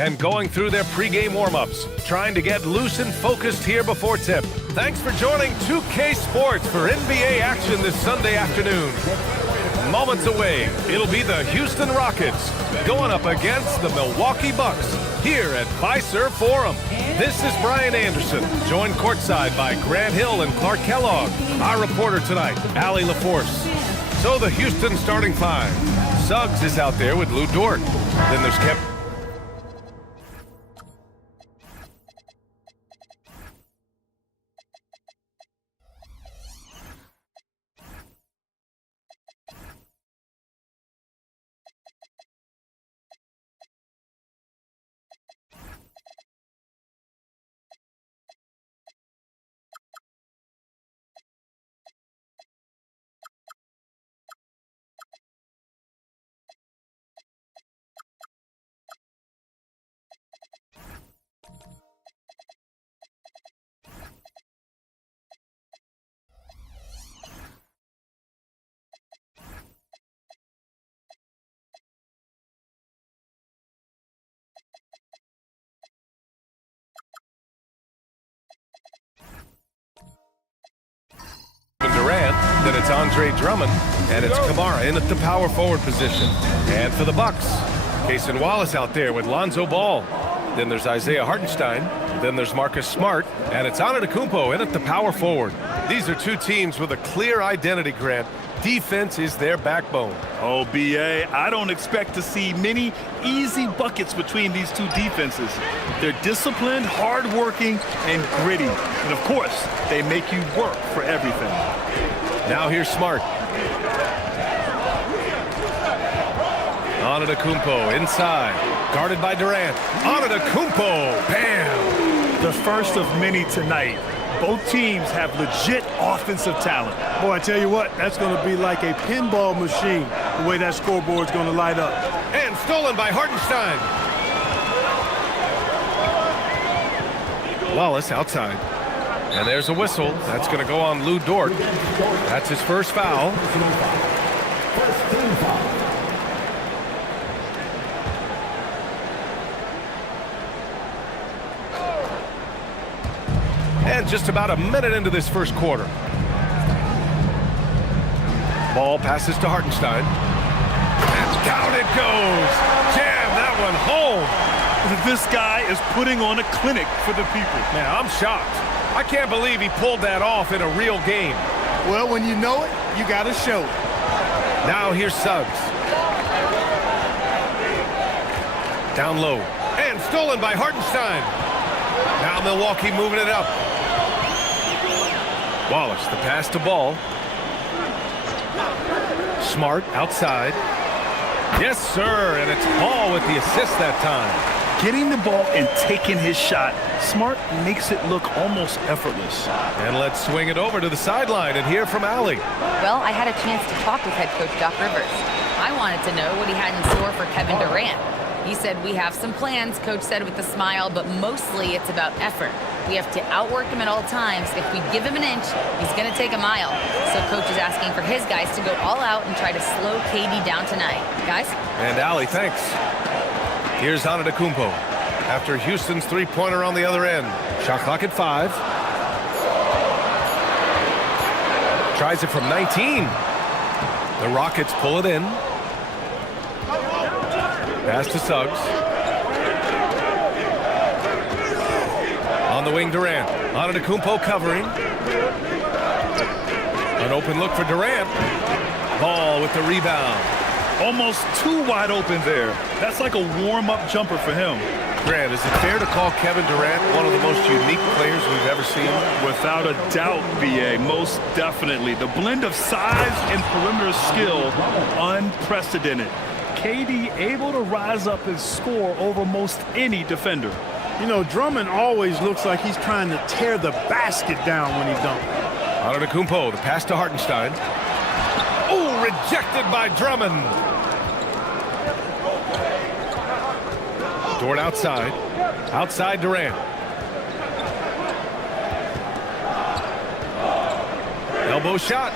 and going through their pregame warm-ups, trying to get loose and focused here before tip. Thanks for joining 2K Sports for NBA action this Sunday afternoon. Moments away, it'll be the Houston Rockets going up against the Milwaukee Bucks here at Fiserv Forum. This is Brian Anderson, joined courtside by Grant Hill and Clark Kellogg. Our reporter tonight, Allie LaForce. So the Houston starting five. Suggs is out there with Lou Dort. Then there's Kevin. Durant, then it's Andre Drummond, and it's Kamara in at the power forward position. And for the Bucks, Cason Wallace out there with Lonzo Ball. Then there's Isaiah Hartenstein. Then there's Marcus Smart, and it's Antetokounmpo in at the power forward. These are two teams with a clear identity, Grant. Defense is their backbone. Oh, B.A., I don't expect to see many easy buckets between these two defenses. They're disciplined, hard-working, and gritty. And, of course, they make you work for everything. Now here's Smart. Antetokounmpo inside, guarded by Durant. Antetokounmpo, bam! The first of many tonight. Both teams have legit offensive talent. Boy, I tell you what, that's going to be like a pinball machine, the way that scoreboard's going to light up. And stolen by Hartenstein. Wallace outside. And there's a whistle. That's going to go on Lou Dort. That's his first foul. And just about a minute into this first quarter. Ball passes to Hartenstein. And down it goes. Jam that one home. This guy is putting on a clinic for the people. Man, I'm shocked. I can't believe he pulled that off in a real game. Well, when you know it, you got to show it. Now here's Suggs. Down low. And stolen by Hartenstein. Now Milwaukee moving it up. Wallace, the pass to Ball. Smart outside. Yes, sir, and it's Ball with the assist that time. Getting the ball and taking his shot, Smart makes it look almost effortless. And let's swing it over to the sideline and hear from Allie. Well, I had a chance to talk with head coach Doc Rivers. I wanted to know what he had in store for Kevin Durant. He said, we have some plans, Coach said with a smile, but mostly it's about effort. We have to outwork him at all times. If we give him an inch, he's going to take a mile. So Coach is asking for his guys to go all out and try to slow KD down tonight. Guys? And Allie, thanks. Here's Antetokounmpo. After Houston's three-pointer on the other end. Shot clock at 5. Tries it from 19. The Rockets pull it in. Pass to Suggs. On the wing, Durant. Antetokounmpo covering. An open look for Durant. Ball with the rebound. Almost too wide open there. That's like a warm-up jumper for him. Grant, is it fair to call Kevin Durant one of the most unique players we've ever seen? Without a doubt, B.A., most definitely. The blend of size and perimeter skill, unprecedented. KD able to rise up and score over most any defender. You know, Drummond always looks like he's trying to tear the basket down when he dunks. Antetokounmpo, the pass to Hartenstein. Oh, rejected by Drummond. Dort outside. Outside Durant. Elbow shot.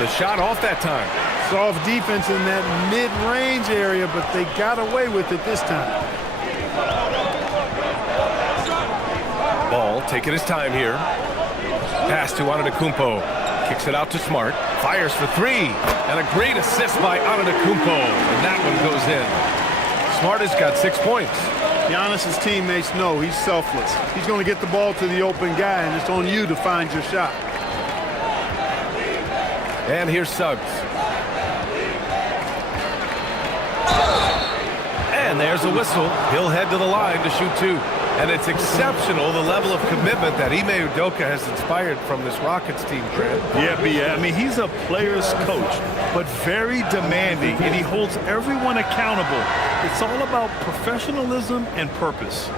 The shot off that time. Soft defense in that mid-range area, but they got away with it this time. taking his time here. Pass to Antetokounmpo. Kicks it out to Smart. Fires for three. And a great assist by Antetokounmpo. And that one goes in. Smart has got 6 points. Giannis's teammates know he's selfless. He's going to get the ball to the open guy, and it's on you to find your shot. And here's Suggs. And there's a whistle. He'll head to the line to shoot two. And it's exceptional, the level of commitment that Ime Udoka has inspired from this Rockets team, Grant. Yeah. I mean, he's a player's coach, but very demanding, and he holds everyone accountable. It's all about professionalism and purpose.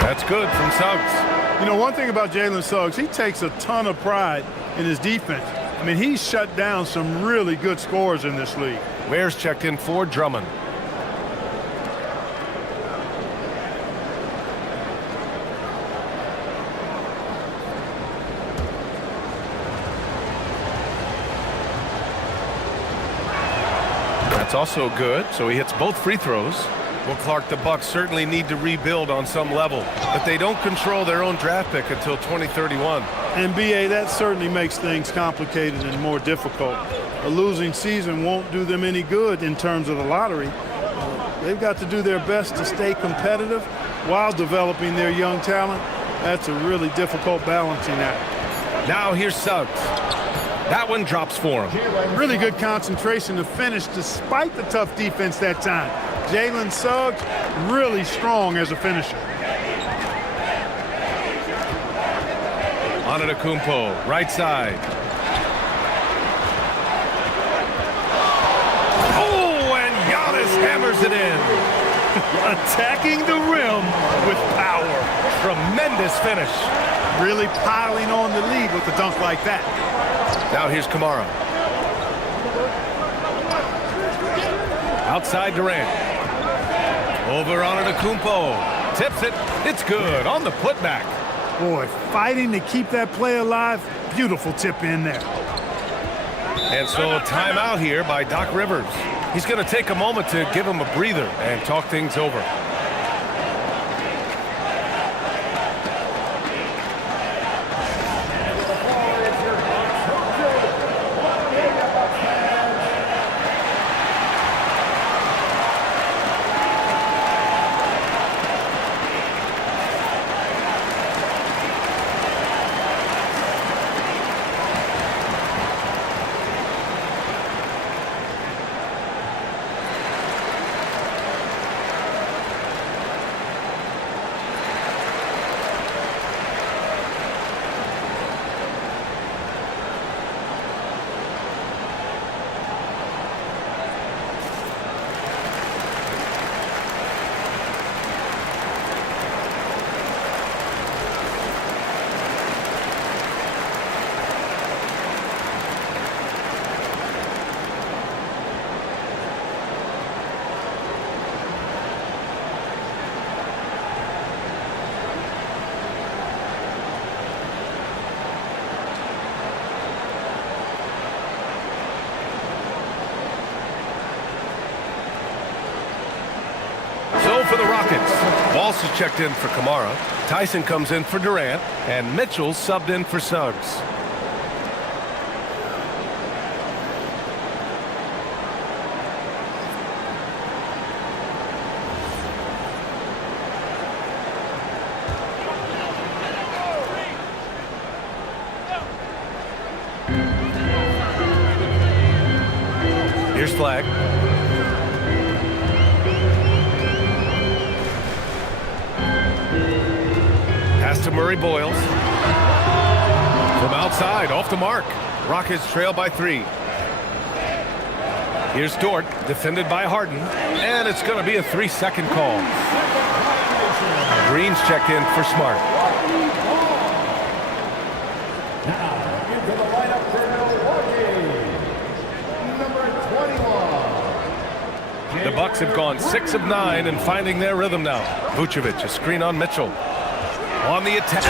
That's good from Suggs. You know, one thing about Jalen Suggs, he takes a ton of pride in his defense. I mean, he's shut down some really good scorers in this league. Ware's checked in for Drummond. That's also good, so he hits both free throws. Well, Clark, the Bucks certainly need to rebuild on some level, but they don't control their own draft pick until 2031. And, B.A., that certainly makes things complicated and more difficult. A losing season won't do them any good in terms of the lottery. They've got to do their best to stay competitive while developing their young talent. That's a really difficult balancing act. Now here's Suggs. That one drops for him. Really good concentration to finish despite the tough defense that time. Jalen Suggs, really strong as a finisher. Antetokounmpo, right side. Oh, and Giannis hammers it in. Attacking the rim with power. Tremendous finish. Really piling on the lead with a dunk like that. Now here's Kamara. Outside Durant. Over Antetokounmpo. Tips it. It's good on the putback. Boy, fighting to keep that play alive. Beautiful tip in there. And so a timeout here by Doc Rivers. He's going to take a moment to give him a breather and talk things over. For the Rockets, Walsh is checked in for Kamara. Tyson comes in for Durant, and Mitchell subbed in for Suggs. Here's Flag. Pass to Murray Boyles. From outside, off the mark. Rockets trail by 3. Here's Dort, defended by Harden. And it's going to be a 3-second call. Green's checked in for Smart. Now, into the lineup for Milwaukee, number 21. The Bucks Bucks have gone 6 of 9 and finding their rhythm now. Vucevic, a screen on Mitchell. On the attack.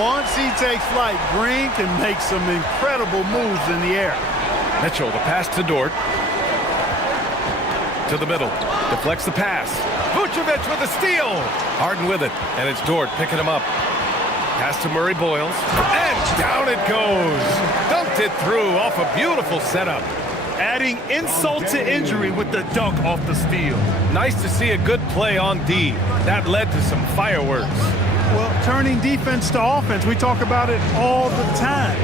Once he takes flight, Green can make some incredible moves in the air. Mitchell, the pass to Dort. To the middle. Deflects the pass. Vucevic with a steal. Harden with it. And it's Dort picking him up. Pass to Murray Boyles. And down it goes. Dunked it through off a beautiful setup. Adding insult to injury with the dunk off the steal. Nice to see a good play on D. That led to some fireworks. Well, turning defense to offense, we talk about it all the time.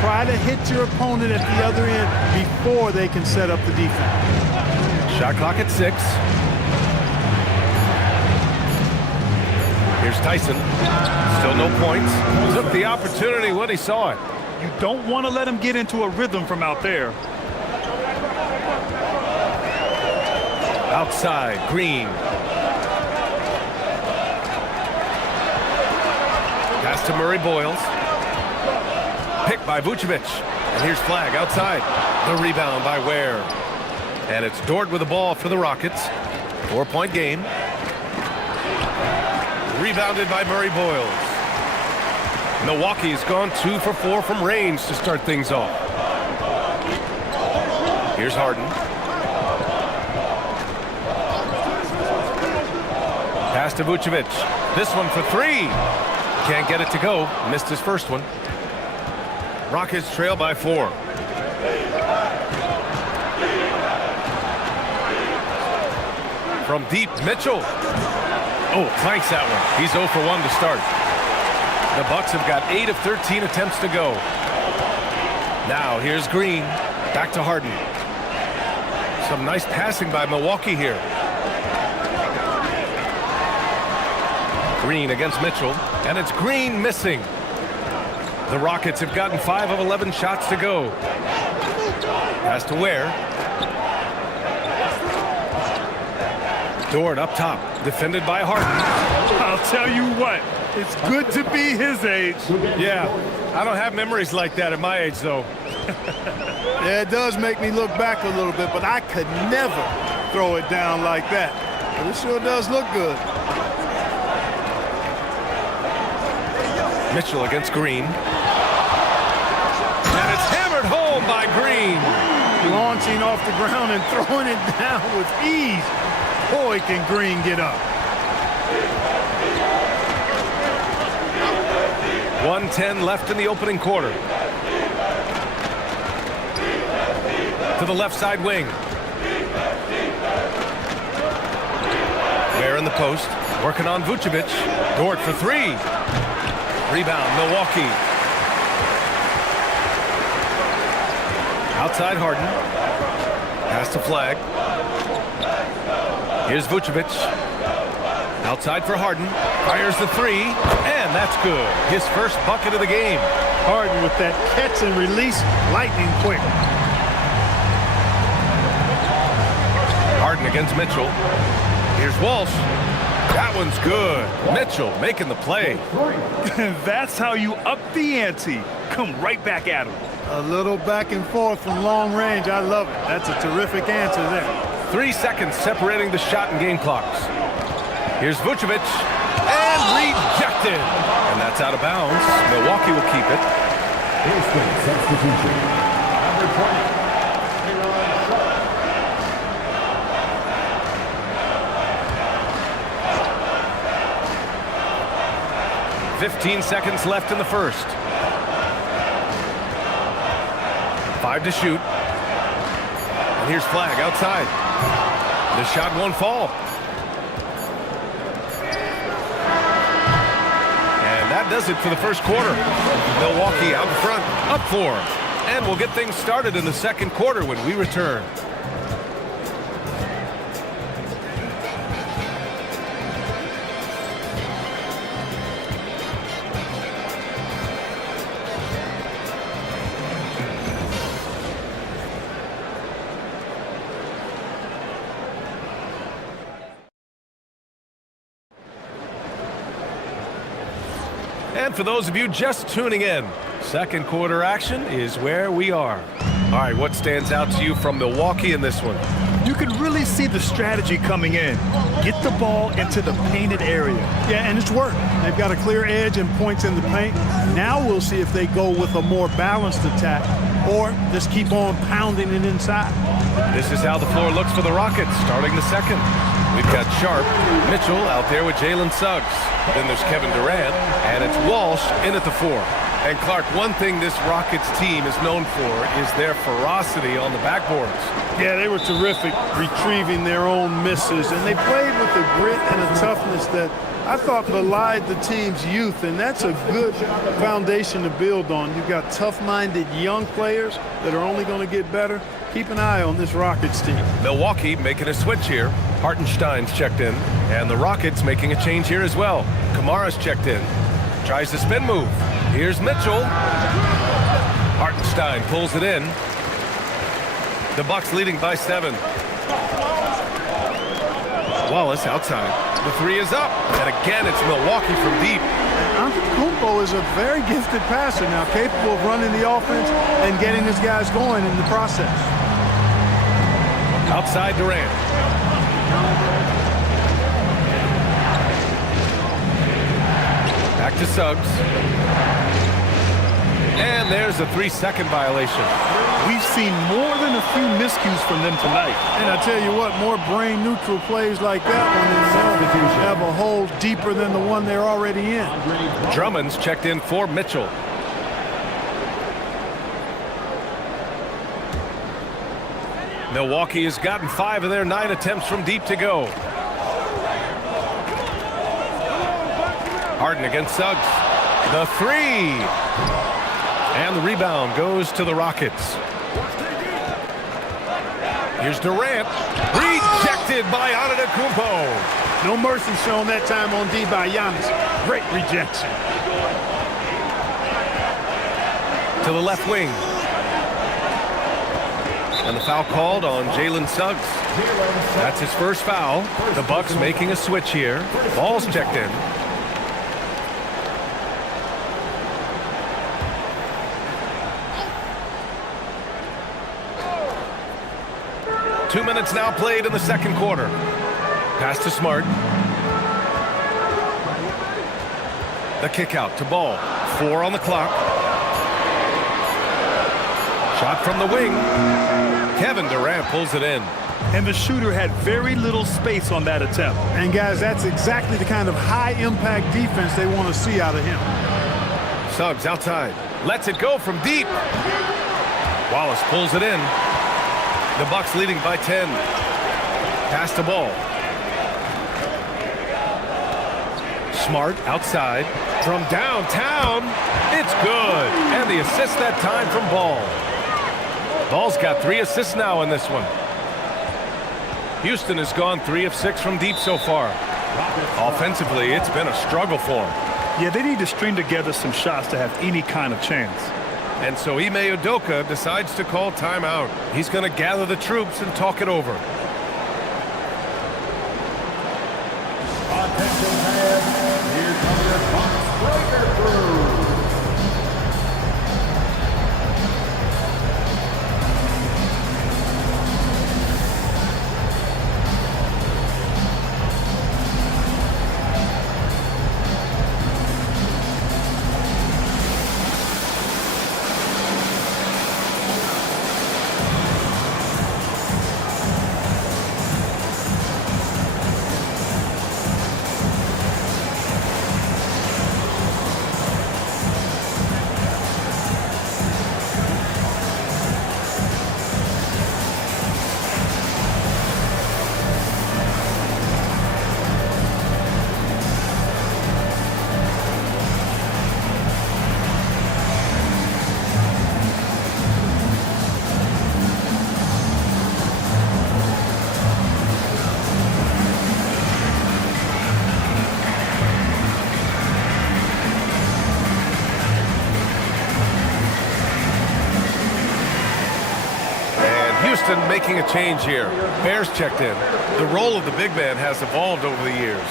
Try to hit your opponent at the other end before they can set up the defense. Shot clock at 6. Here's Tyson. Still no points. Took the opportunity when he saw it. You don't want to let him get into a rhythm from out there. Outside, Green. Pass to Murray Boyles. Picked by Vucevic. And here's Flag outside. The rebound by Ware. And it's Dort with the ball for the Rockets. 4-point game. Rebounded by Murray Boyles. Milwaukee's gone 2 for 4 from range to start things off. Here's Harden. Pass to Vucevic. This one for 3. Can't get it to go. Missed his first one. Rockets trail by 4. From deep, Mitchell. Oh, clanks that one. He's 0 for 1 to start. The Bucks have got 8 of 13 attempts to go. Now here's Green. Back to Harden. Some nice passing by Milwaukee here. Green against Mitchell, and it's Green missing. The Rockets have gotten 5 of 11 shots to go. Pass to Ware. Dort up top, defended by Harden. I'll tell you what, it's good to be his age. Yeah, I don't have memories like that at my age, though. Yeah, it does make me look back a little bit, but I could never throw it down like that. But it sure does look good. Mitchell against Green. And it's hammered home by Green. Launching off the ground and throwing it down with ease. Boy, can Green get up. 1:10 left in the opening quarter. To the left side wing. Ware in the post. Working on Vucevic. Dort for 3. Rebound, Milwaukee. Outside Harden. Pass to Flag. Here's Vucevic. Outside for Harden. Fires the 3, and that's good. His first bucket of the game. Harden with that catch and release, lightning quick. Harden against Mitchell. Here's Walsh. That one's good. Mitchell making the play. That's how you up the ante. Come right back at him. A little back and forth from long range. I love it. That's a terrific answer there. 3 seconds separating the shot and game clocks. Here's Vucevic. And rejected. And that's out of bounds. Milwaukee will keep it. Instant substitution. Number 20. 15 seconds left in the first. 5 to shoot. And here's Flag outside. The shot won't fall. And that does it for the first quarter. Milwaukee out front, up 4. And we'll get things started in the second quarter when we return. And for those of you just tuning in, second quarter action is where we are. All right, what stands out to you from Milwaukee in this one? You can really see the strategy coming in. Get the ball into the painted area. Yeah, and it's worked. They've got a clear edge and points in the paint. Now we'll see if they go with a more balanced attack or just keep on pounding it inside. This is how the floor looks for the Rockets starting the second. We've got Sharp, Mitchell out there with Jalen Suggs. Then there's Kevin Durant, and it's Walsh in at the 4. And Clark, one thing this Rockets team is known for is their ferocity on the backboards. Yeah, they were terrific retrieving their own misses, and they played with a grit and a toughness that I thought belied the team's youth, and that's a good foundation to build on. You've got tough-minded young players that are only going to get better. Keep an eye on this Rockets team. Milwaukee making a switch here. Hartenstein's checked in, and the Rockets making a change here as well. Kamara's checked in. Tries the spin move. Here's Mitchell. Hartenstein pulls it in. The Bucks leading by 7. Wallace outside. The 3 is up. And again, it's Milwaukee from deep. Antetokounmpo is a very gifted passer now, capable of running the offense and getting his guys going in the process. Outside Durant. Back to Suggs. And there's a 3-second violation. We've seen more than a few miscues from them tonight. And I tell you what, more brain-neutral plays like that one have a hole deeper than the one they're already in. Drummond's checked in for Mitchell. Milwaukee has gotten 5 of their 9 attempts from deep to go. Harden against Suggs. The 3. And the rebound goes to the Rockets. Here's Durant. Rejected by Antetokounmpo. No mercy shown that time on D by Giannis. Great rejection. To the left wing. And the foul called on Jalen Suggs. That's his first foul. The Bucks making a switch here. Ball's checked in. Two minutes now played in the second quarter. Pass to Smart. The kick out to Ball. 4 on the clock. Shot from the wing. Kevin Durant pulls it in. And the shooter had very little space on that attempt. And guys, that's exactly the kind of high-impact defense they want to see out of him. Suggs outside. Lets it go from deep. Wallace pulls it in. The Bucks leading by 10. Pass to Ball. Smart outside. From downtown. It's good. And the assist that time from Ball. Ball's got 3 assists now in this one. Houston has gone 3 of 6 from deep so far. Offensively, it's been a struggle for them. Yeah, they need to string together some shots to have any kind of chance. And so Ime Udoka decides to call timeout. He's going to gather the troops and talk it over. Attention fans, here come your Bucks breaker crew. Houston making a change here. Bears checked in. The role of the big man has evolved over the years.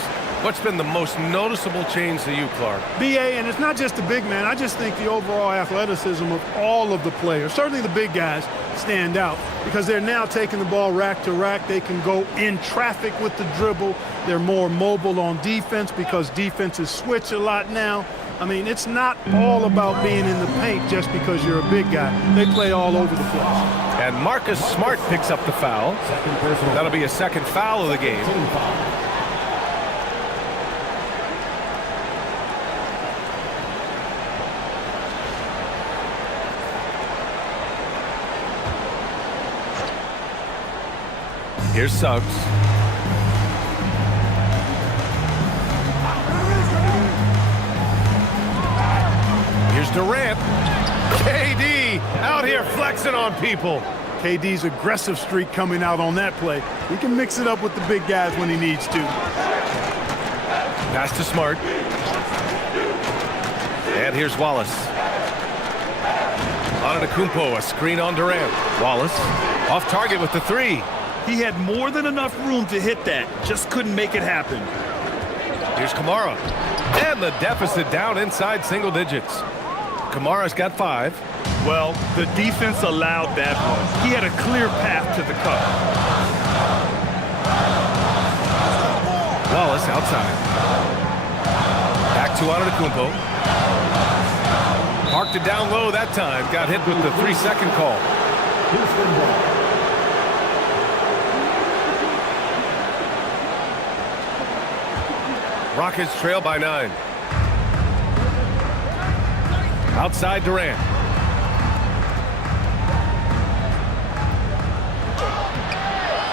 What's been the most noticeable change to you, Clark? BA, and it's not just the big man. I just think the overall athleticism of all of the players, certainly the big guys, stand out because they're now taking the ball rack to rack. They can go in traffic with the dribble. They're more mobile on defense because defenses switch a lot now. I mean, it's not all about being in the paint just because you're a big guy. They play all over the place. And Marcus Smart picks up the foul. That'll be a second foul of the game. Here's Suggs. Here's Durant. KD out here flexing on people. KD's aggressive streak coming out on that play. He can mix it up with the big guys when he needs to. Pass to Smart. And here's Wallace. Antetokounmpo, a screen on Durant. Wallace off target with the three. He had more than enough room to hit that, just couldn't make it happen. Here's Kamara. And the deficit down inside single digits. Kamara's got 5. Well, the defense allowed that one. He had a clear path to the cup. Wallace outside. Back to Antetokounmpo. Parked it down low that time. Got hit with the 3-second call. Rockets trail by 9. Outside Durant.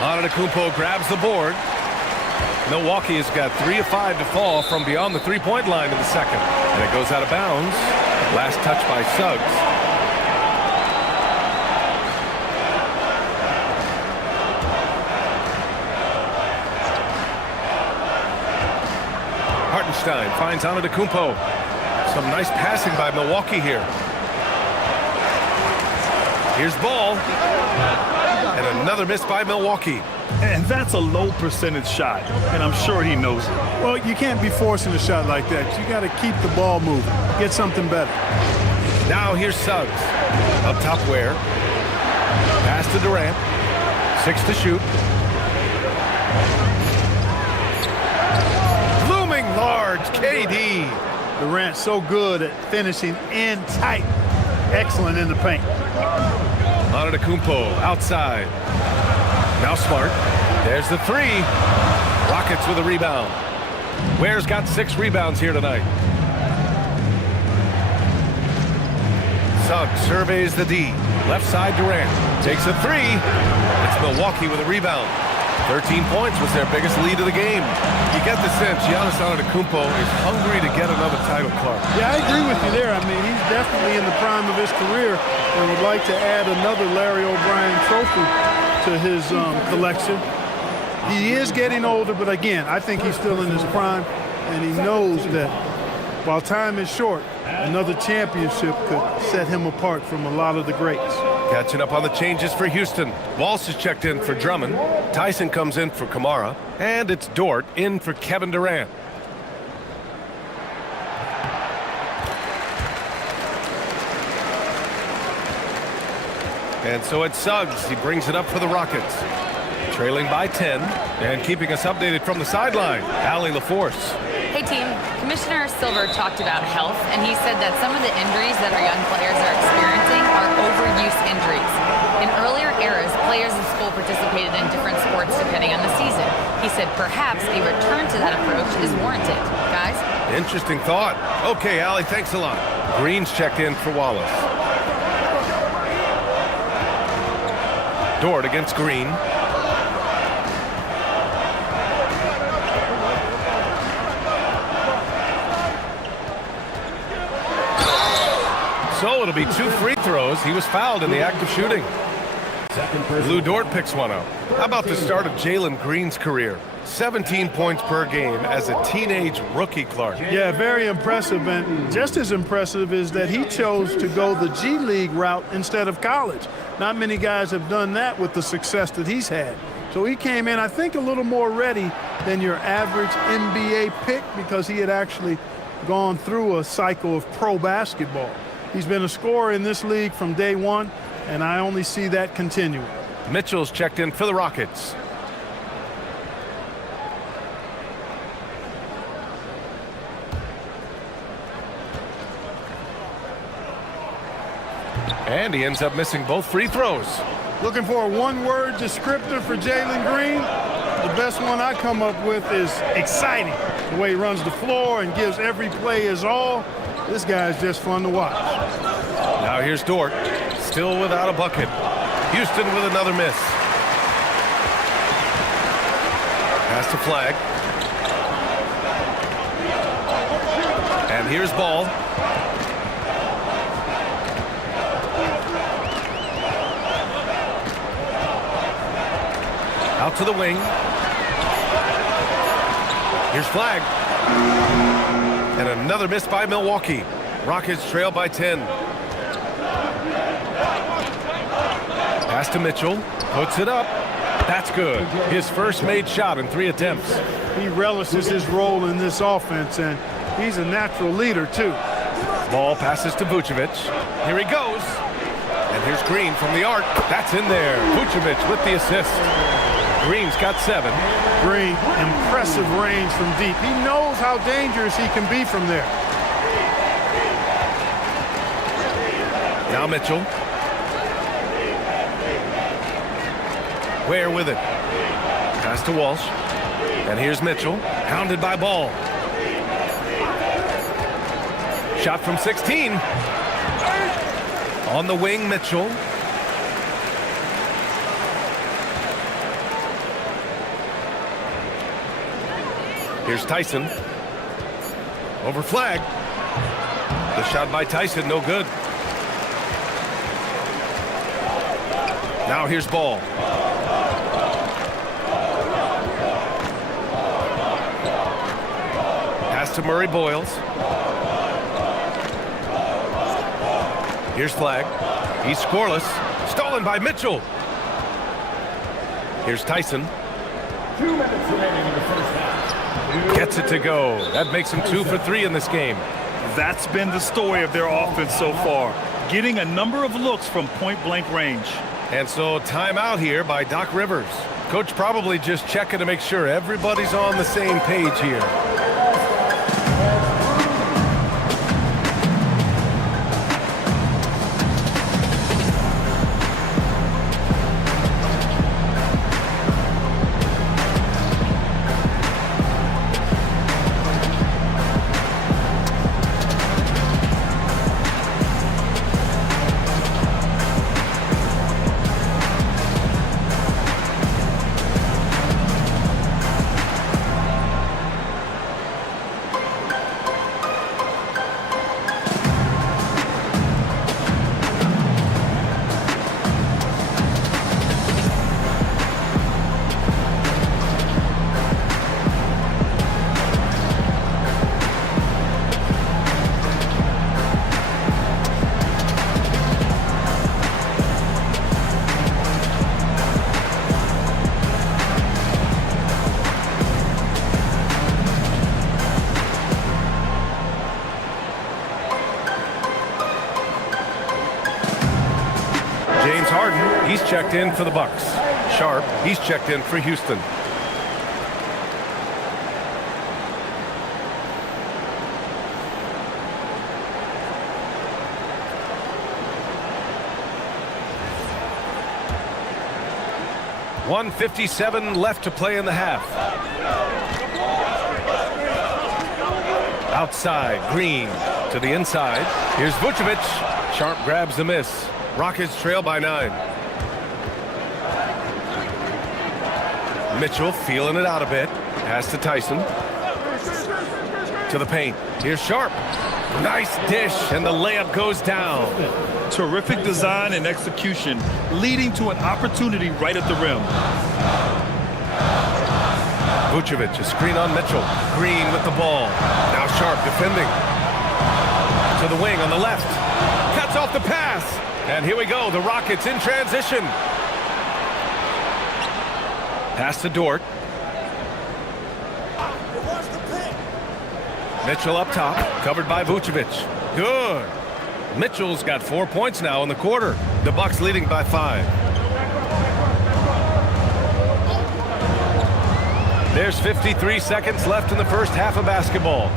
Antetokounmpo grabs the board. Milwaukee has got 3 of 5 to fall from beyond the three-point line in the second. And it goes out of bounds. Last touch by Suggs. Hartenstein finds Antetokounmpo. Some nice passing by Milwaukee here. Here's Ball. And another miss by Milwaukee. And that's a low percentage shot, and I'm sure he knows it. Well, you can't be forcing a shot like that. You got to keep the ball moving. Get something better. Now here's Suggs. Up top Ware. Pass to Durant. 6 to shoot. Looming large, KD. Durant so good at finishing in tight. Excellent in the paint. Antetokounmpo outside. Now Smart. There's the 3. Rockets with a rebound. Ware's got 6 rebounds here tonight. Suggs surveys the D. Left side Durant. Takes a 3. It's Milwaukee with a rebound. 13 points was their biggest lead of the game. You get the sense Giannis Antetokounmpo is hungry to get another title, Clark. Yeah, I agree with you there. I mean, he's definitely in the prime of his career and would like to add another Larry O'Brien trophy to his collection. He is getting older, but again, I think he's still in his prime, and he knows that while time is short, another championship could set him apart from a lot of the greats. Catching up on the changes for Houston. Walsh is checked in for Drummond. Tyson comes in for Kamara. And it's Dort in for Kevin Durant. And so it's Suggs. He brings it up for the Rockets. Trailing by 10 and keeping us updated from the sideline. Allie LaForce. Hey team, Commissioner Silver talked about health, and he said that some of the injuries that our young players are experiencing are overuse injuries. In earlier eras, players in school participated in different sports depending on the season. He said perhaps a return to that approach is warranted. Guys? Interesting thought. Okay, Allie, thanks a lot. Green's checked in for Wallace. Dort against Green. So it'll be 2 free throws. He was fouled in the act of shooting. Lou Dort picks one up. How about the start of Jalen Green's career? 17 points per game as a teenage rookie, Clark. Yeah, very impressive, and just as impressive is that he chose to go the G League route instead of college. Not many guys have done that with the success that he's had. So So he came in, I think, a little more ready than your average NBA pick because he had actually gone through a cycle of pro basketball. He's been a scorer in this league from day one, and I only see that continuing. Mitchell's checked in for the Rockets. And he ends up missing both free throws. Looking for a one-word descriptor for Jalen Green? The best one I come up with is exciting. The way he runs the floor and gives every play his all. This guy is just fun to watch. Now here's Dort, still without a bucket. Houston with another miss. Pass to Flag. And here's Ball. Out to the wing. Here's Flag. And another miss by Milwaukee. Rockets trail by 10. Pass to Mitchell. Puts it up. That's good. His first made shot in 3 attempts. He relishes his role in this offense, and he's a natural leader, too. Ball passes to Vucevic. Here he goes. And here's Green from the arc. That's in there. Vucevic with the assist. Green's got 7. Green, impressive range from deep. He knows how dangerous he can be from there. Now Mitchell. Ware with it. Pass to Walsh. And here's Mitchell. Hounded by Ball. Shot from 16. On the wing, Mitchell. Here's Tyson. Over Flag. The shot by Tyson, no good. Now here's Ball. Pass to Murray Boyles. Here's Flag. He's scoreless. Stolen by Mitchell. Here's Tyson. 2 minutes remaining in the first half. Gets it to go. That makes him 2 for 3 in this game. That's been the story of their offense so far, getting a number of looks from point-blank range. And so timeout here by Doc Rivers. Coach probably just checking to make sure everybody's on the same page here. James Harden, he's checked in for the Bucks. Sharp, he's checked in for Houston. .157 left to play in the half. Outside, Green to the inside. Here's Vucevic. Sharp grabs the miss. Rockets trail by 9. Mitchell feeling it out a bit. Pass to Tyson. To the paint. Here's Sharp. Nice dish, and the layup goes down. Terrific design and execution, leading to an opportunity right at the rim. Vucevic, a screen on Mitchell. Green with the ball. Now Sharp defending. To the wing on the left. Cuts off the pass. And here we go, the Rockets in transition. Pass to Dort. Mitchell up top, covered by Vucevic. Good. Mitchell's got 4 points now in the quarter. The Bucks leading by 5. There's 53 seconds left in the first half of basketball.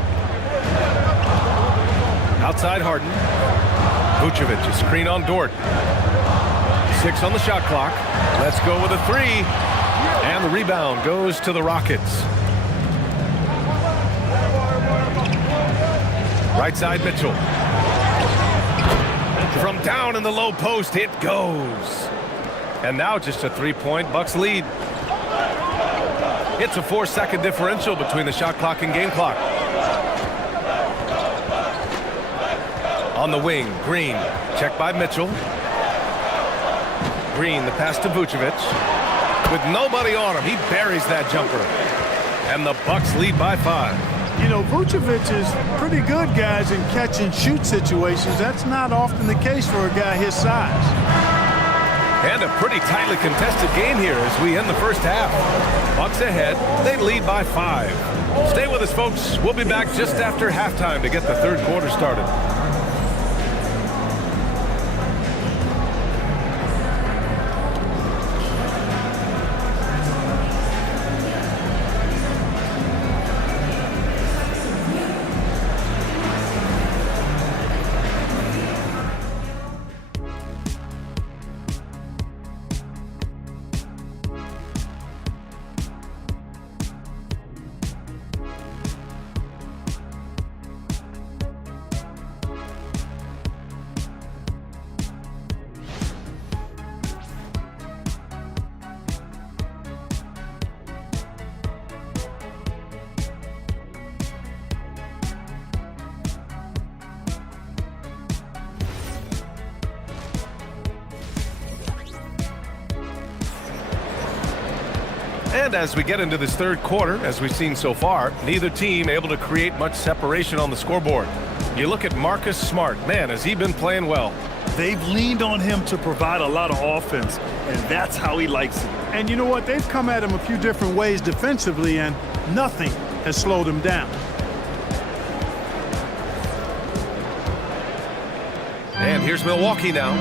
Outside Harden. Vucevic, a screen on Dort. 6 on the shot clock. Let's go with a 3. And the rebound goes to the Rockets. Right side Mitchell. From down in the low post, it goes. And now just a 3-point Bucks lead. It's a 4-second differential between the shot clock and game clock. On the wing, Green. Checked by Mitchell. Green, the pass to Vucevic. With nobody on him, he buries that jumper. And the Bucks lead by 5. You know, Vucevic is pretty good, guys, in catch-and-shoot situations. That's not often the case for a guy his size. And a pretty tightly contested game here as we end the first half. Bucks ahead. They lead by 5. Stay with us, folks. We'll be back just after halftime to get the third quarter started. And as we get into this third quarter, as we've seen so far, neither team able to create much separation on the scoreboard. You look at Marcus Smart. Man, has he been playing well. They've leaned on him to provide a lot of offense, and that's how he likes it. And you know what? They've come at him a few different ways defensively, and nothing has slowed him down. And here's Milwaukee now.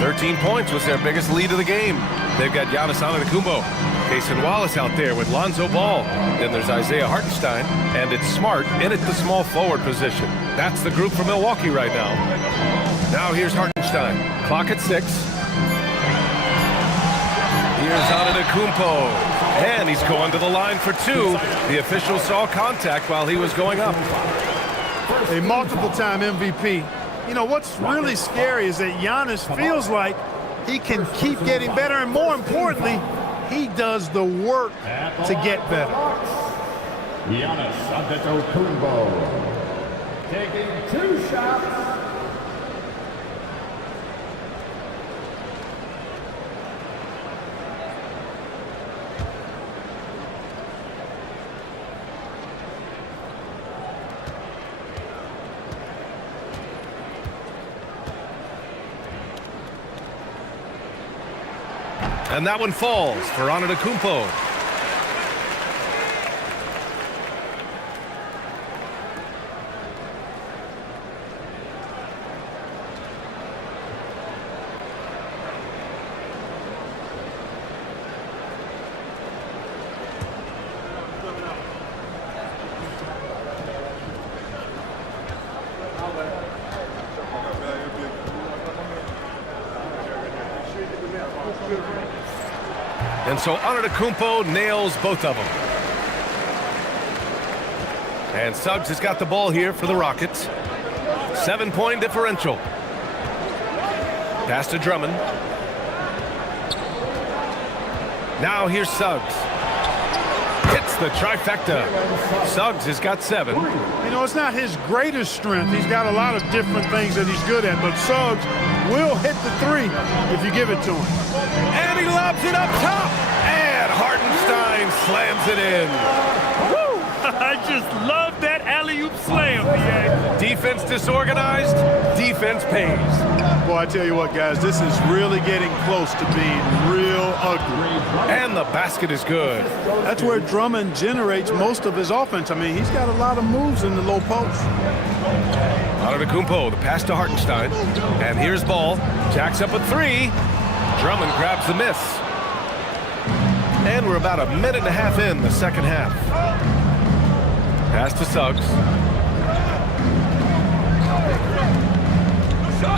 13 points was their biggest lead of the game. They've got Giannis Antetokounmpo. Cason Wallace out there with Lonzo Ball. Then there's Isaiah Hartenstein, and it's Smart in at the small forward position. That's the group for Milwaukee right now. Now here's Hartenstein. Clock at 6. Here's Antetokounmpo. And he's going to the line for 2. The official saw contact while he was going up. A multiple-time MVP. You know, what's really scary is that Giannis feels like he can keep getting better, and more importantly, he does the work to get better. Giannis Antetokounmpo taking 2 shots. And that one falls for Antetokounmpo. And so Antetokounmpo nails both of them. And Suggs has got the ball here for the Rockets. 7-point differential. Pass to Drummond. Now here's Suggs. Hits the trifecta. Suggs has got 7. You know, it's not his greatest strength. He's got a lot of different things that he's good at, but Suggs will hit the 3 if you give it to him. And he lobs it up top. And Hartenstein slams it in. Woo! I just love that alley-oop slam, B.A. Defense disorganized, defense pays. Boy, I tell you what, guys, this is really getting close to being real ugly. And the basket is good. That's where Drummond generates most of his offense. I mean, he's got a lot of moves in the low post. Antetokounmpo, the pass to Hartenstein. And here's Ball. Jacks up a three. Drummond grabs the miss. And we're about a minute and a half in the second half. Pass to Suggs.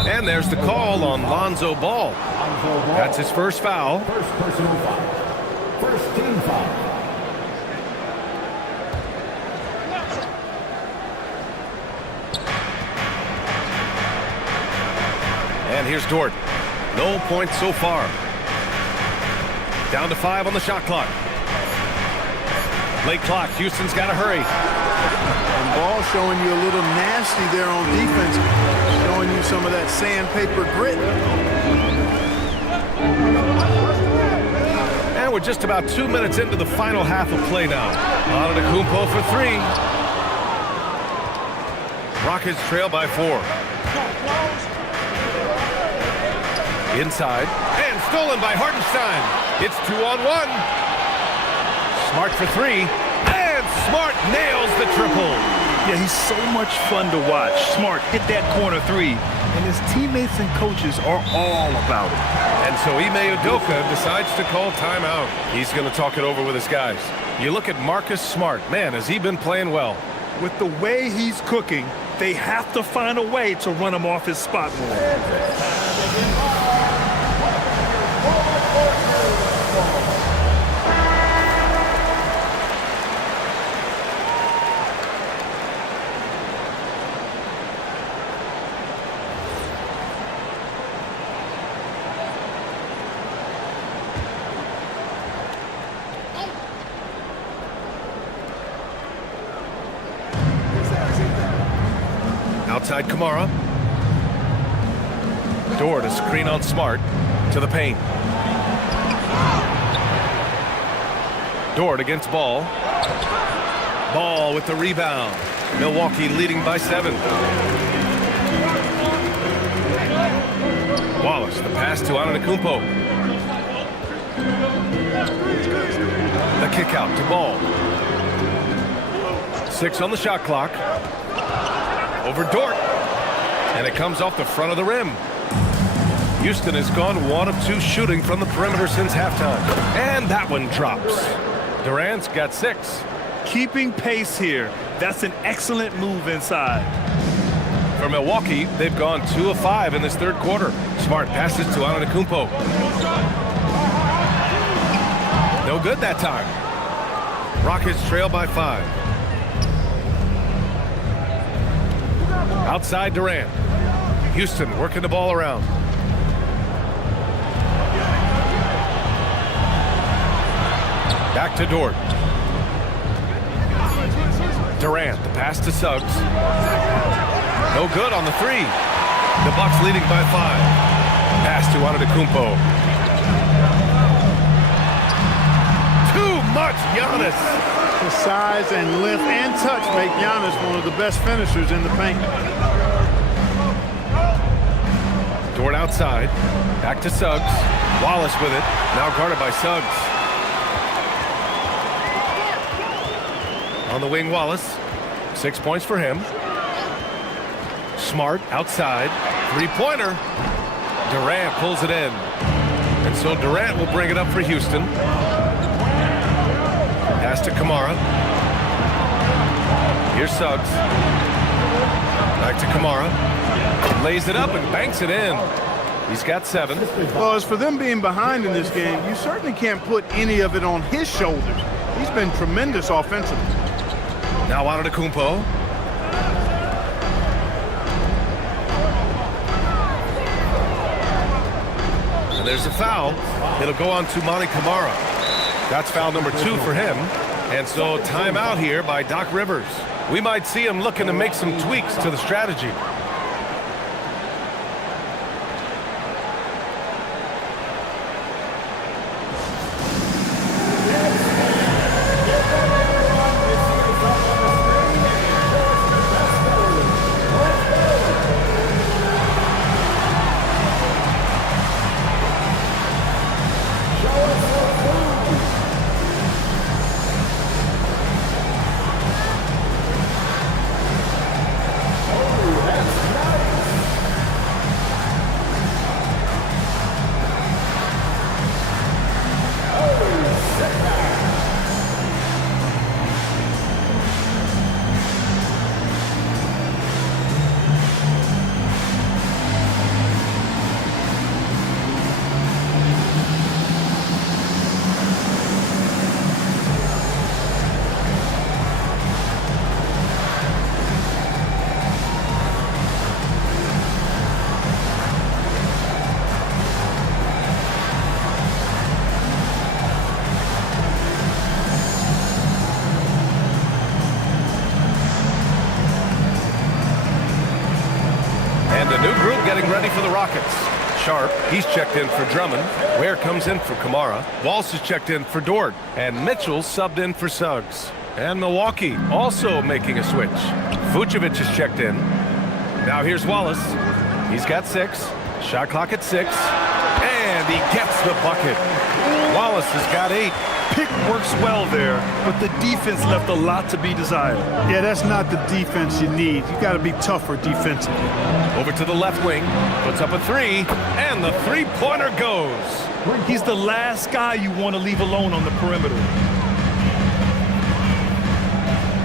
And there's the call on Lonzo Ball. That's his first foul. First personal foul. First team foul. And here's Dort. No points so far. Down to 5 on the shot clock. Late clock. Houston's got to hurry. And Ball showing you a little nasty there on defense. Showing you some of that sandpaper grit. And we're just about 2 minutes into the final half of play now. Antetokounmpo for 3. Rockets trail by 4. Inside. And stolen by Hartenstein. It's 2-on-1. Smart for 3. And Smart nails the triple. Yeah, he's so much fun to watch. Smart hit that corner 3, and his teammates and coaches are all about it. And so Ime Udoka decides to call timeout. He's going to talk it over with his guys. You look at Marcus Smart. Man, has he been playing well. With the way he's cooking, they have to find a way to run him off his spot more. Outside Kamara. Dort to screen on Smart to the paint. Dort against Ball. Ball with the rebound. Milwaukee leading by 7. Wallace, the pass to Antetokounmpo. The kick out to Ball. 6 on the shot clock. Over Dort. And it comes off the front of the rim. Houston has gone 1 of 2 shooting from the perimeter since halftime. And that one drops. Durant's got 6. Keeping pace here. That's an excellent move inside. For Milwaukee, they've gone 2 of 5 in this third quarter. Smart passes to Antetokounmpo. No good that time. Rockets trail by 5. Outside Durant. Houston working the ball around. Back to Dort. Durant, the pass to Suggs. No good on the 3. The Bucks leading by 5. Pass to Antetokounmpo. Too much Giannis. The size and length and touch make Giannis one of the best finishers in the paint. Dort outside. Back to Suggs. Wallace with it. Now guarded by Suggs. On the wing, Wallace. 6 points for him. Smart outside. 3-pointer. Durant pulls it in. And so Durant will bring it up for Houston. Pass to Kamara. Here's Suggs. Back to Kamara. Lays it up and banks it in. He's got 7. Well, as for them being behind in this game, you certainly can't put any of it on his shoulders. He's been tremendous offensively. Now Antetokounmpo. And there's a foul. It'll go on to Monty Kamara. That's foul number 2 for him. And so timeout here by Doc Rivers. We might see him looking to make some tweaks to the strategy. a new group getting ready for the Rockets. Sharp, he's checked in for Drummond. Ware comes in for Kamara. Walsh is checked in for Dort. And Mitchell subbed in for Suggs. And Milwaukee also making a switch. Vucevic is checked in. Now here's Wallace. He's got 6. Shot clock at 6. And he gets the bucket. Wallace has got 8. Pick works well there, but the defense left a lot to be desired. Yeah, that's not the defense you need. You got to be tougher defensively. Over to the left wing, puts up a 3, and the three-pointer goes. He's the last guy you want to leave alone on the perimeter.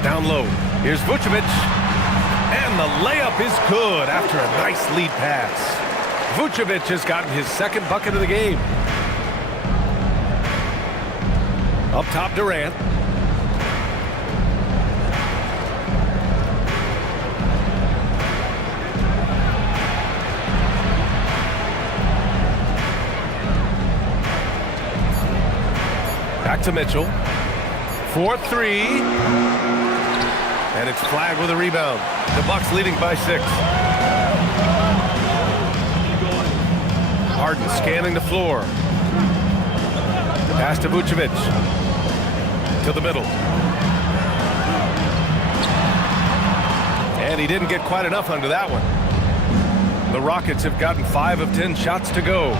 Down low, here's Vucevic, and the layup is good after a nice lead pass. Vucevic has gotten his 2nd bucket of the game. Up top, Durant. Back to Mitchell. 4-3. And it's flagged with a rebound. The Bucks leading by 6. Harden scanning the floor. Pass to Vucevic. To the middle. And he didn't get quite enough under that one. The Rockets have gotten 5 of 10 shots to go.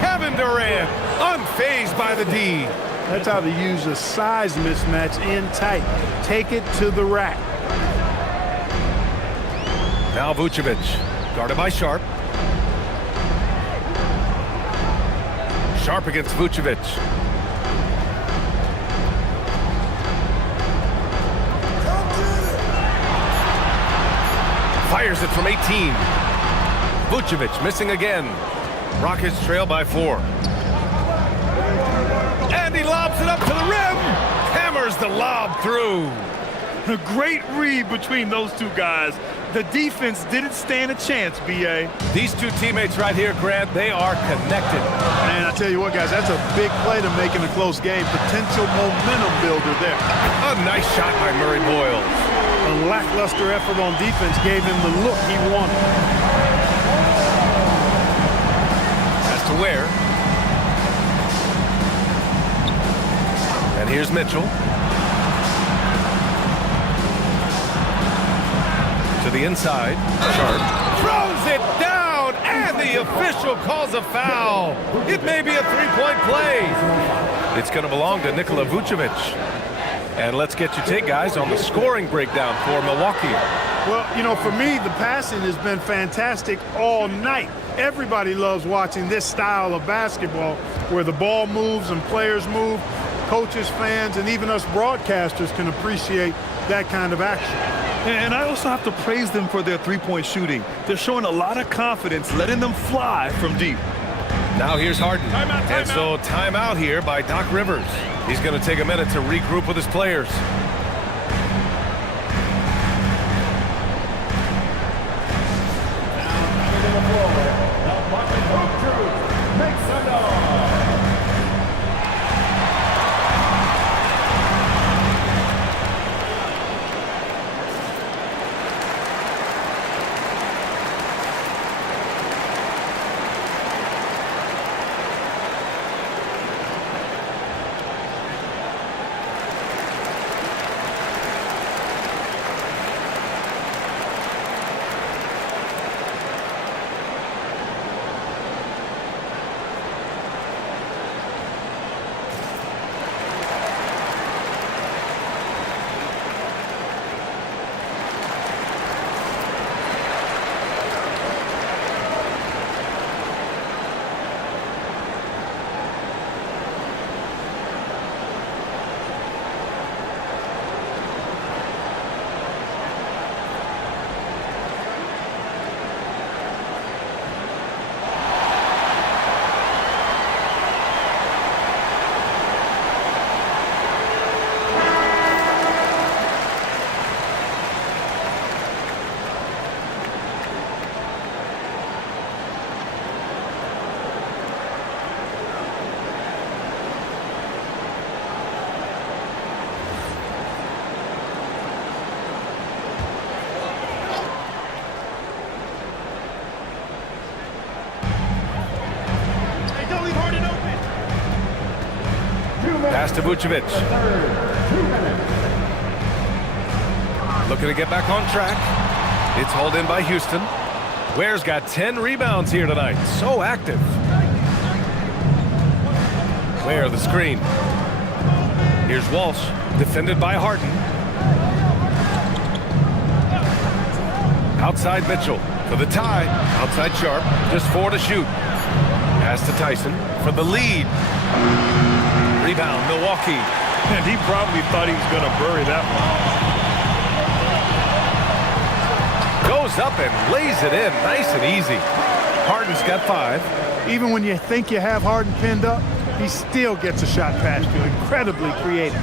Kevin Durant, unfazed by the D. That's how to use a size mismatch in tight. Take it to the rack. Now Vucevic, guarded by Sharp. Sharp against Vucevic. Fires it from 18. Vucevic missing again. Rockets trail by 4. And he lobs it up to the rim. Hammers the lob through. A great read between those two guys. The defense didn't stand a chance, B.A. These two teammates right here, Grant, they are connected. And I tell you what, guys, that's a big play to make in a close game. Potential momentum builder there. A nice shot by Murray Boyles. A lackluster effort on defense gave him the look he wanted. That's to Ware. And here's Mitchell. To the inside. Sharp throws it down, and the official calls a foul. It may be a 3-point play. It's going to belong to Nikola Vucevic. And let's get your take, guys, on the scoring breakdown for Milwaukee. Well, you know, for me, the passing has been fantastic all night. Everybody loves watching this style of basketball where the ball moves and players move. Coaches, fans, and even us broadcasters can appreciate that kind of action. And I also have to praise them for their three-point shooting. They're showing a lot of confidence, letting them fly from deep. Now here's Harden. And so timeout here by Doc Rivers. He's going to take a minute to regroup with his players. to Vucevic. Looking to get back on track. It's hauled in by Houston. Ware's got 10 rebounds here tonight. So active. Ware the screen. Here's Walsh, defended by Harden. Outside Mitchell for the tie. Outside Sharp, just 4 to shoot. Pass to Tyson for the lead. Rebound, Milwaukee. And he probably thought he was going to bury that one. Goes up and lays it in, nice and easy. Harden's got 5. Even when you think you have Harden pinned up, he still gets a shot past you. Incredibly creative.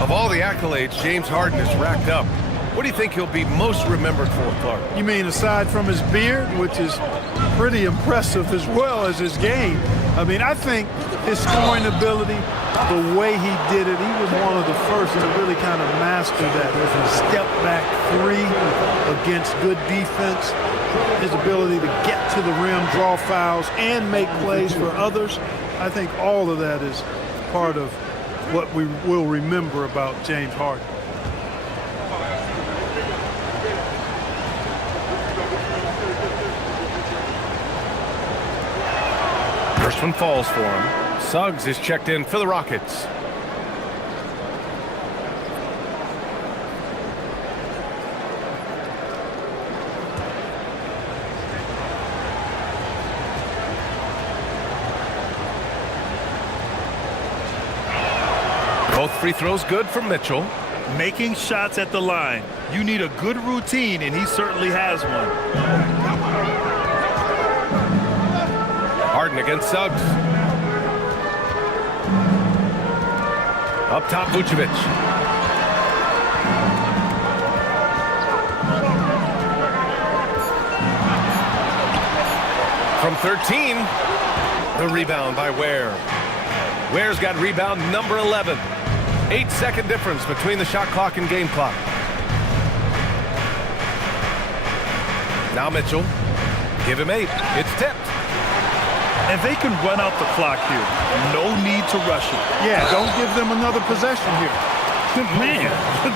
Of all the accolades James Harden has racked up, what do you think he'll be most remembered for, Clark? You mean aside from his beard, which is pretty impressive, as well as his game? I mean, I think his scoring ability, the way he did it, he was one of the first to really kind of master that step-back 3 against good defense. His ability to get to the rim, draw fouls, and make plays for others. I think all of that is part of what we will remember about James Harden. First one falls for him. Suggs is checked in for the Rockets. Both free throws good from Mitchell. Making shots at the line. You need a good routine, and he certainly has one. Harden against Suggs. Up top, Vucevic. From 13, the rebound by Ware. Ware's got rebound number 11. 8-second difference between the shot clock and game clock. Now Mitchell. Give him 8. It's tipped. And they can run out the clock here. No need to rush it. Yeah, don't give them another possession here. Man,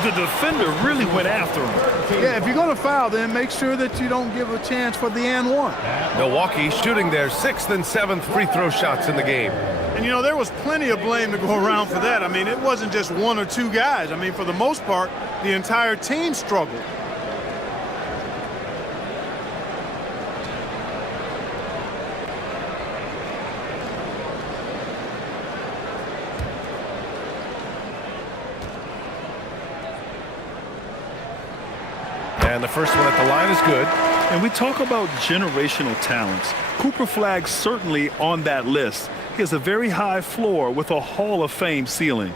the defender really went after him. Yeah, if you're going to foul, then make sure that you don't give a chance for the and one. Milwaukee shooting their 6th and 7th free throw shots in the game. And, you know, there was plenty of blame to go around for that. I mean, it wasn't just 1 or 2 guys. I mean, for the most part, the entire team struggled. And the first one at the line is good. And we talk about generational talents. Cooper Flagg's certainly on that list. He has a very high floor with a Hall of Fame ceiling.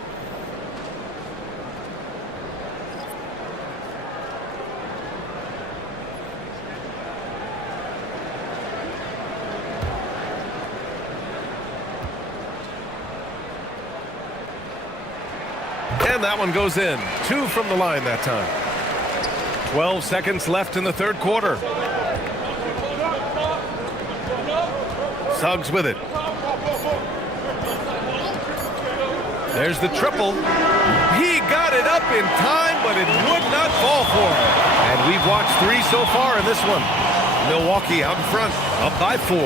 And that one goes in. 2 from the line that time. 12 seconds left in the third quarter. Suggs with it. There's the triple. He got it up in time, but it would not fall for him. And we've watched 3 so far in this one. Milwaukee out in front, up by 4.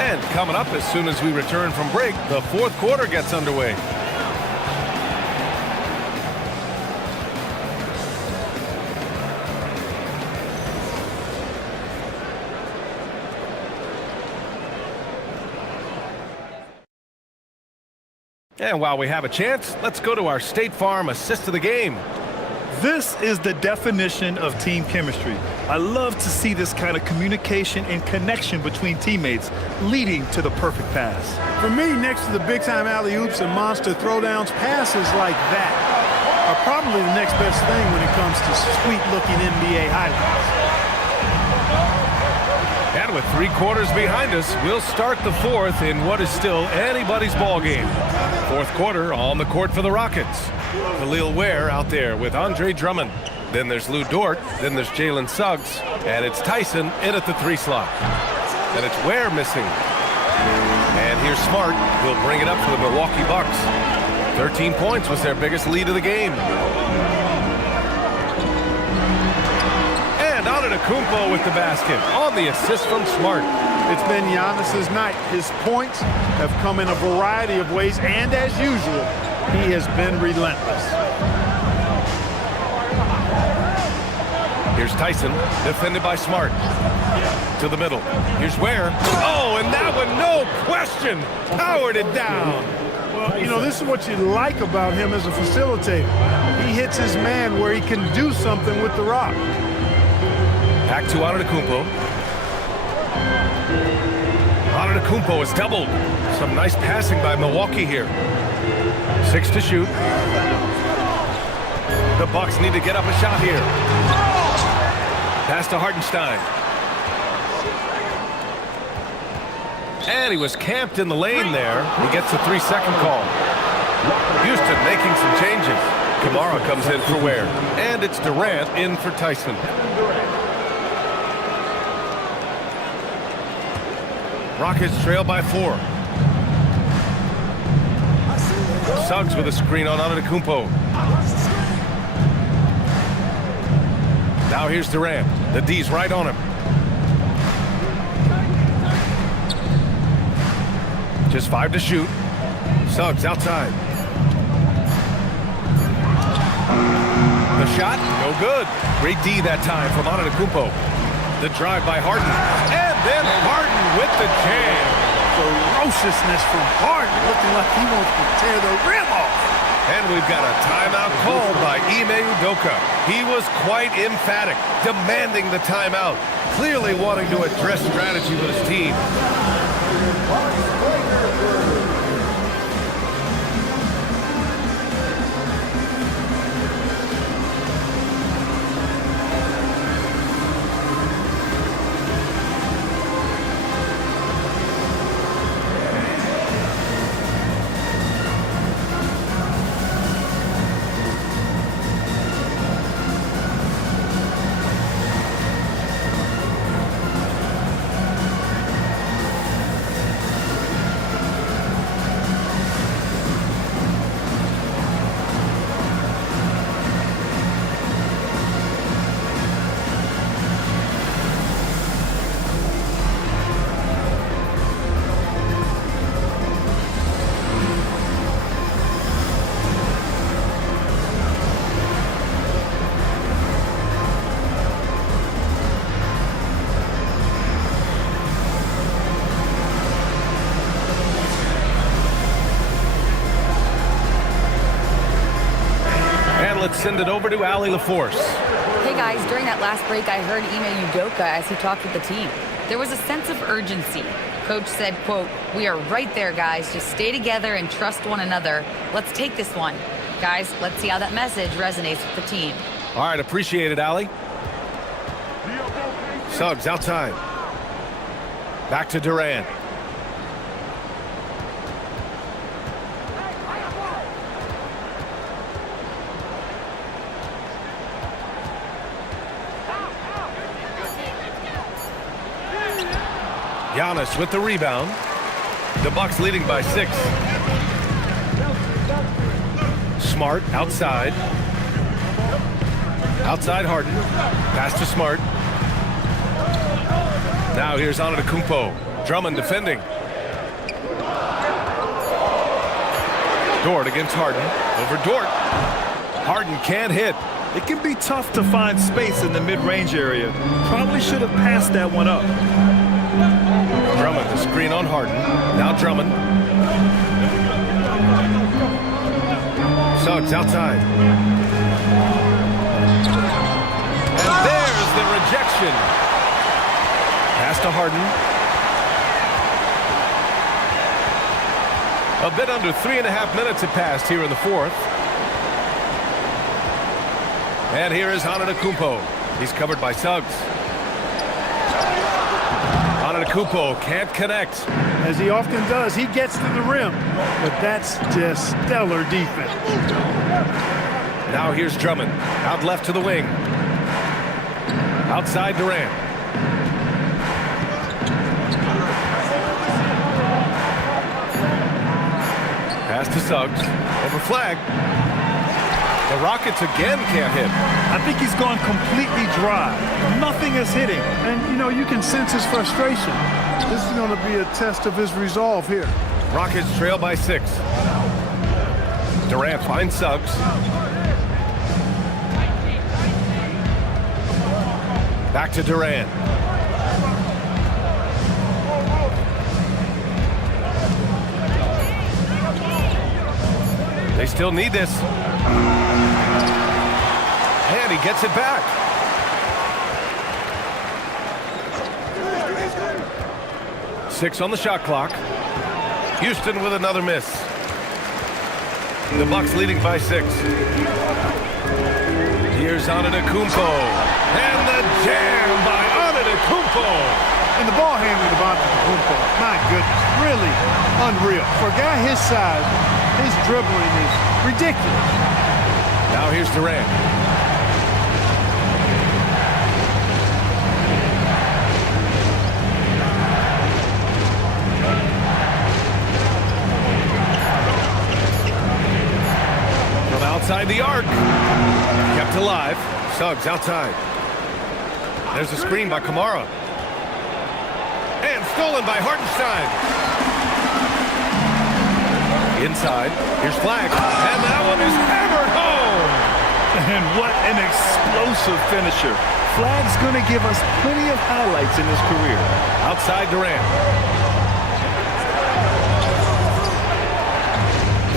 And coming up as soon as we return from break, the fourth quarter gets underway. And while we have a chance, let's go to our State Farm assist of the game. This is the definition of team chemistry. I love to see this kind of communication and connection between teammates leading to the perfect pass. For me, next to the big-time alley-oops and monster throwdowns, passes like that are probably the next best thing when it comes to sweet-looking NBA highlights. And with 3 quarters behind us, we'll start the fourth in what is still anybody's ball game. Fourth quarter on the court for the Rockets. Khalil Ware out there with Andre Drummond. Then there's Lou Dort. Then there's Jalen Suggs. And it's Tyson in at the 3 slot. And it's Ware missing. And here's Smart. He'll bring it up for the Milwaukee Bucks. 13 points was their biggest lead of the game. And Antetokounmpo with the basket on the assist from Smart. It's been Giannis's night. His points have come in a variety of ways, and as usual, he has been relentless. Here's Tyson, defended by Smart. To the middle. Here's Ware. Oh, and that one, no question, powered it down. Well, you know, this is what you like about him as a facilitator. He hits his man where he can do something with the rock. Back to Antetokounmpo. Antetokounmpo is doubled. Some nice passing by Milwaukee here. 6 to shoot. The Bucks need to get up a shot here. Pass to Hartenstein. And he was camped in the lane there. He gets a 3-second call. Houston making some changes. Kamara comes in for Ware. And it's Durant in for Tyson. Rockets trail by 4. Suggs with a screen on Antetokounmpo. Now here's Durant. The D's right on him. Just 5 to shoot. Suggs outside. The shot, no good. Great D that time from Antetokounmpo. The drive by Harden. And then Harden with the jam. Ferociousness from Harden, looking like he wants to tear the rim off. And we've got a timeout called by Ime Udoka. He was quite emphatic, demanding the timeout, clearly wanting to address strategy with his team. Let's send it over to Allie LaForce. Hey guys, during that last break, I heard Ime Udoka as he talked with the team. There was a sense of urgency. Coach said, quote, "We are right there, guys. Just stay together and trust one another. Let's take this one." Guys, let's see how that message resonates with the team. All right, appreciate it, Allie. Suggs outside. Back to Durant. Giannis with the rebound. The Bucks leading by 6. Smart outside. Outside Harden. Pass to Smart. Now here's Antetokounmpo. Drummond defending. Dort against Harden. Over Dort. Harden can't hit. It can be tough to find space in the mid-range area. Probably should have passed that one up. Drummond, the screen on Harden. Now Drummond. Suggs outside. And there's the rejection. Pass to Harden. A bit under 3.5 minutes have passed here in the 4th. And here is Antetokounmpo. He's covered by Suggs. Antetokounmpo can't connect. As he often does, he gets to the rim, but that's just stellar defense. Now here's Drummond, out left to the wing. Outside Durant. Pass to Suggs. Over flag. The Rockets again can't hit. I think he's gone completely dry. Nothing is hitting. And, you know, you can sense his frustration. This is going to be a test of his resolve here. Rockets trail by 6. Durant finds Suggs. Back to Durant. They still need this. And he gets it back. Six on the shot clock. Houston with another miss. The Bucks leading by 6. Here's Antetokounmpo. And the jam by Antetokounmpo. And the ball handling of Antetokounmpo, my goodness, really unreal. For a guy his size, his dribbling is ridiculous. Now here's Durant. From outside the arc. Kept alive. Suggs outside. There's a screen by Kamara. And stolen by Hartenstein. Inside, here's Flag, and that one is hammered home. And what an explosive finisher. Flag's going to give us plenty of highlights in his career. Outside Durant.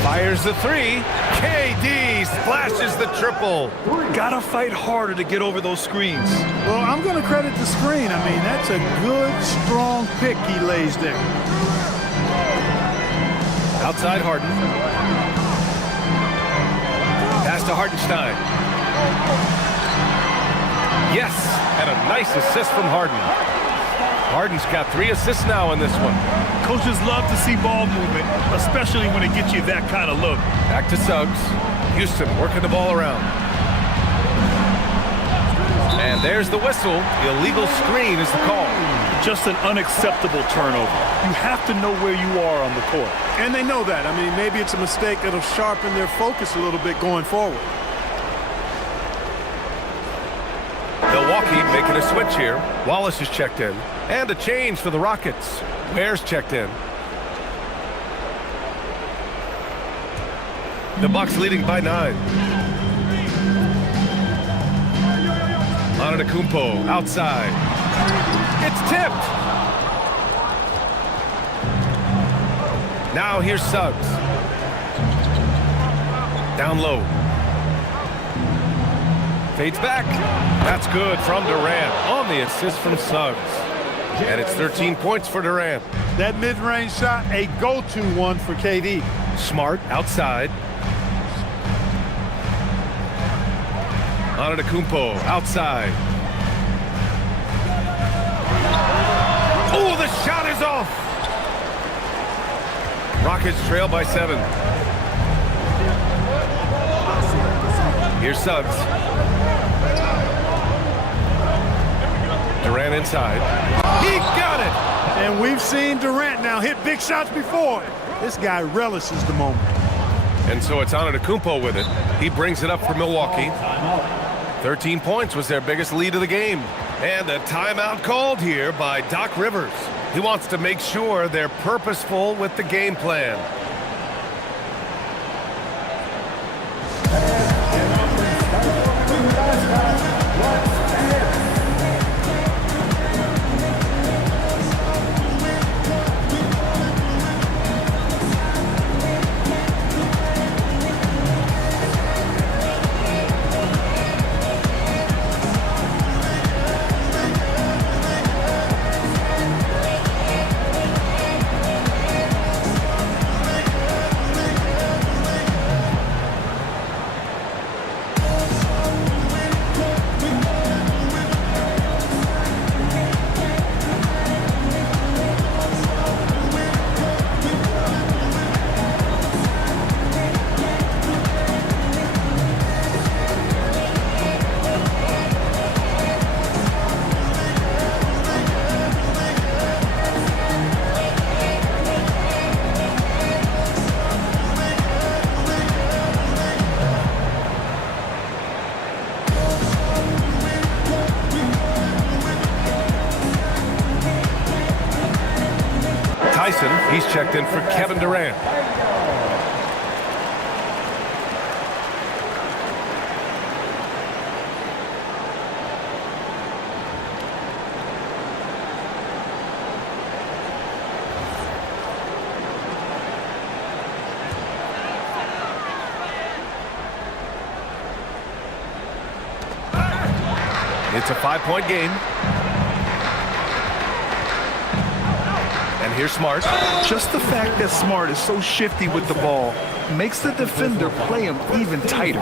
Fires the 3. KD splashes the triple. Gotta fight harder to get over those screens. Well, I'm going to credit the screen. I mean, that's a good, strong pick he lays there. Outside Harden. Pass to Hartenstein. Yes, and a nice assist from Harden. Harden's got 3 assists now in this one. Coaches love to see ball movement, especially when it gets you that kind of look. Back to Suggs. Houston working the ball around. And there's the whistle. Illegal screen is the call. Just an unacceptable turnover. You have to know where you are on the court. And they know that. I mean, maybe it's a mistake that'll sharpen their focus a little bit going forward. Milwaukee making a switch here. Wallace is checked in. And a change for the Rockets. Ware's checked in. The Bucks leading by 9. Antetokounmpo outside. It's tipped. Now here's Suggs. Down low. Fades back. That's good from Durant on the assist from Suggs. And it's 13 points for Durant. That mid-range shot, a go-to one for KD. Smart outside. Antetokounmpo outside. Oh, the shot is off. Rockets trail by 7. Here's Suggs. Durant inside. He got it! And we've seen Durant now hit big shots before. This guy relishes the moment. And so it's Antetokounmpo with it. He brings it up for Milwaukee. 13 points was their biggest lead of the game. And a timeout called here by Doc Rivers. He wants to make sure they're purposeful with the game plan. Tyson, he's checked in for Kevin Durant. It's a 5-point game. And here's Smart. Just the fact that Smart is so shifty with the ball makes the defender play him even tighter.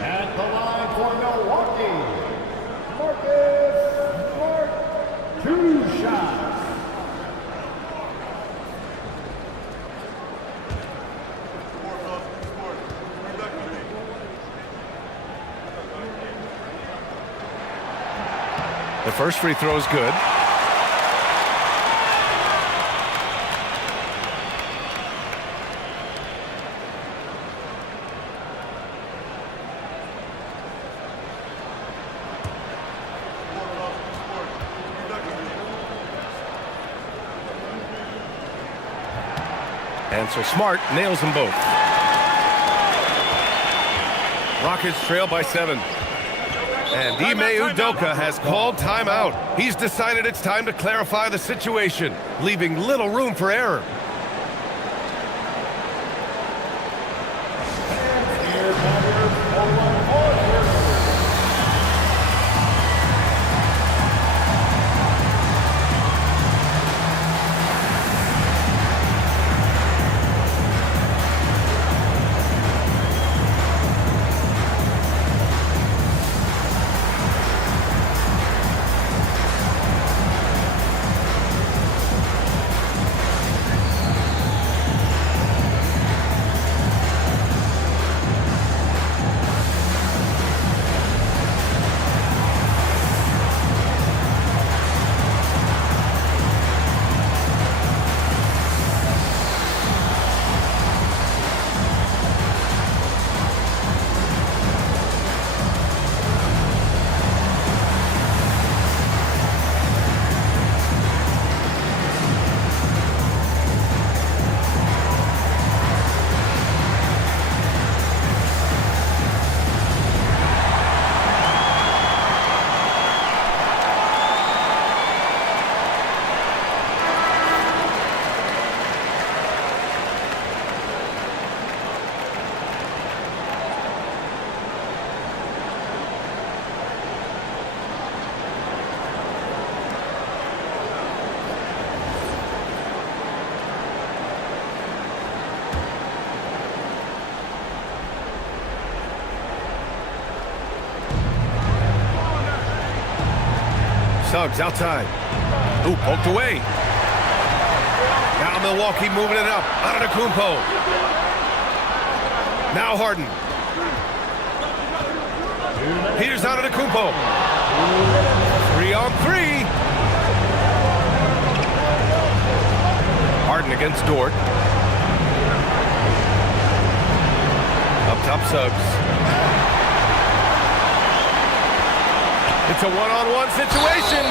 At the line for Milwaukee, Marcus Smart, 2 shots. The first free throw is good. And so Smart nails them both. Rockets trail by 7. And Ime Udoka has called timeout. He's decided it's time to clarify the situation, leaving little room for error. Suggs outside. Ooh, poked away. Now Milwaukee moving it up. Antetokounmpo. Now Harden. Here's Antetokounmpo. 3-on-3. Harden against Dort. Up top, Suggs. It's a one-on-one situation.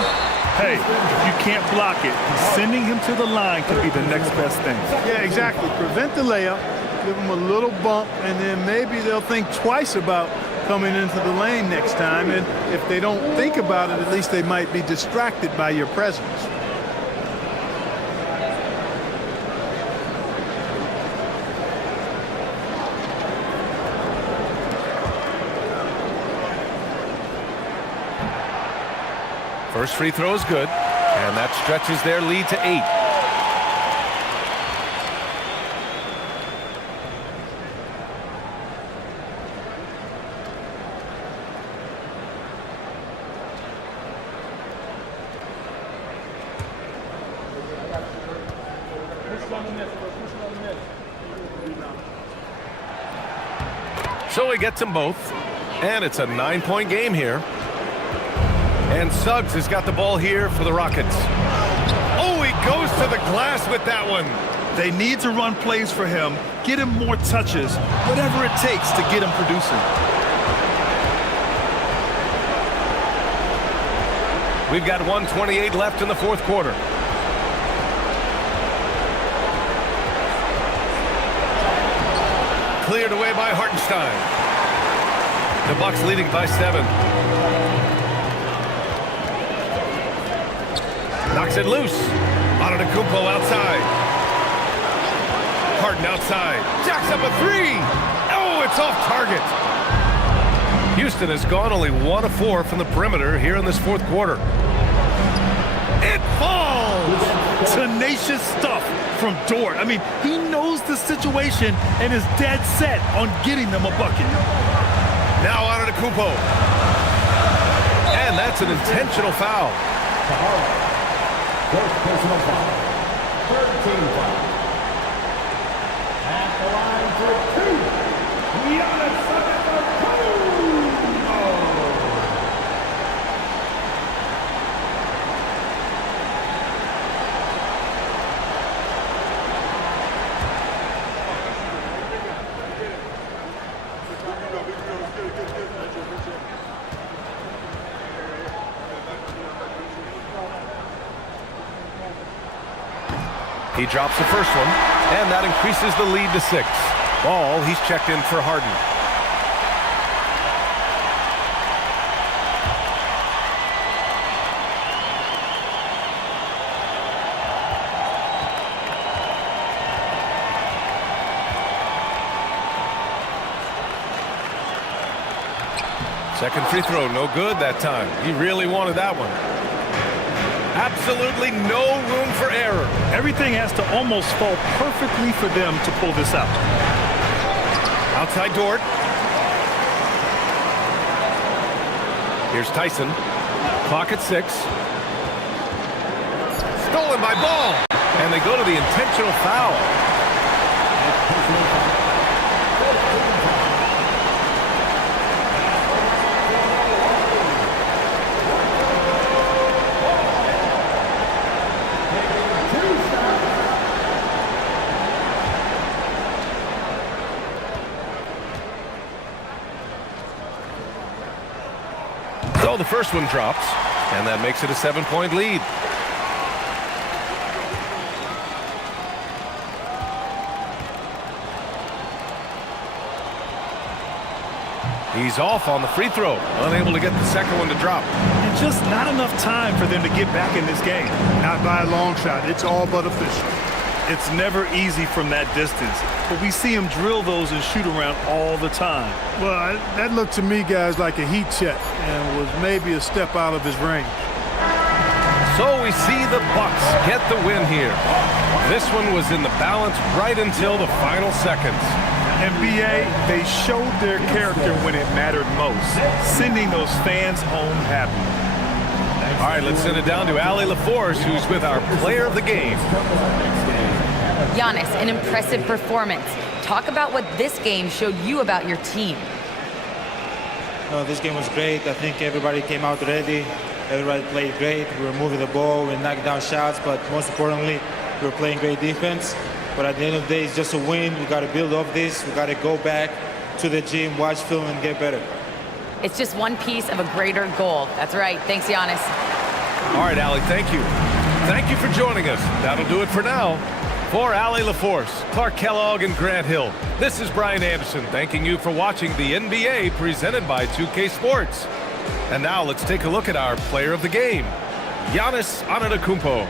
Hey, if you can't block it, sending him to the line could be the next best thing. Yeah, exactly. Prevent the layup, give them a little bump, and then maybe they'll think twice about coming into the lane next time. And if they don't think about it, at least they might be distracted by your presence. First free throw is good, and that stretches their lead to 8. So he gets them both, and it's a 9-point game here. And Suggs has got the ball here for the Rockets. Oh, he goes to the glass with that one. They need to run plays for him, get him more touches, whatever it takes to get him producing. We've got 1:28 left in the fourth quarter. cleared away by Hartenstein. The Bucks leading by 7. Knocks it loose. Antetokounmpo outside. Harden outside. Jacks up a 3. Oh, it's off target. Houston has gone only 1 of 4 from the perimeter here in this fourth quarter. It falls! Tenacious stuff from Dort. I mean, he knows the situation and is dead set on getting them a bucket. Now Antetokounmpo. And that's an intentional foul. First personal foul. 13 foul. At the line for 2. Giannis Antetokounmpo. He drops the first one, and that increases the lead to 6. Ball, he's checked in for Harden. Second free throw, no good that time. He really wanted that one. Absolutely no room for error. Everything has to almost fall perfectly for them to pull this out. Outside Dort. Here's Tyson. Clock at 6. Stolen by Ball. And they go to the intentional foul. So the first one drops, and that makes it a 7-point lead. He's off on the free throw, unable to get the second one to drop. And just not enough time for them to get back in this game. Not by a long shot. It's all but official. It's never easy from that distance, but we see him drill those and shoot around all the time. Well, that looked to me, guys, like a heat check and was maybe a step out of his range. So we see the Bucks get the win here. This one was in the balance right until the final seconds. NBA, they showed their character when it mattered most, sending those fans home happy. All right, let's send it down to Allie LaForce, who's with our player of the game. Giannis, an impressive performance. Talk about what this game showed you about your team. This game was great. I think everybody came out ready. Everybody played great. We were moving the ball. We knocked down shots, but most importantly, we were playing great defense. But at the end of the day, it's just a win. We got to build off this. We got to go back to the gym, watch film, and get better. It's just one piece of a greater goal. That's right. Thanks, Giannis. All right, Allie, thank you. Thank you for joining us. That'll do it for now. For Allie LaForce, Clark Kellogg, and Grant Hill, this is Brian Anderson thanking you for watching the NBA presented by 2K Sports. And now let's take a look at our player of the game, Giannis Antetokounmpo.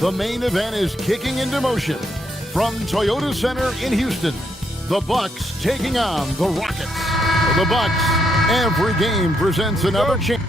The main event is kicking into motion. From Toyota Center in Houston, the Bucks taking on the Rockets. For the Bucks, every game presents another chance.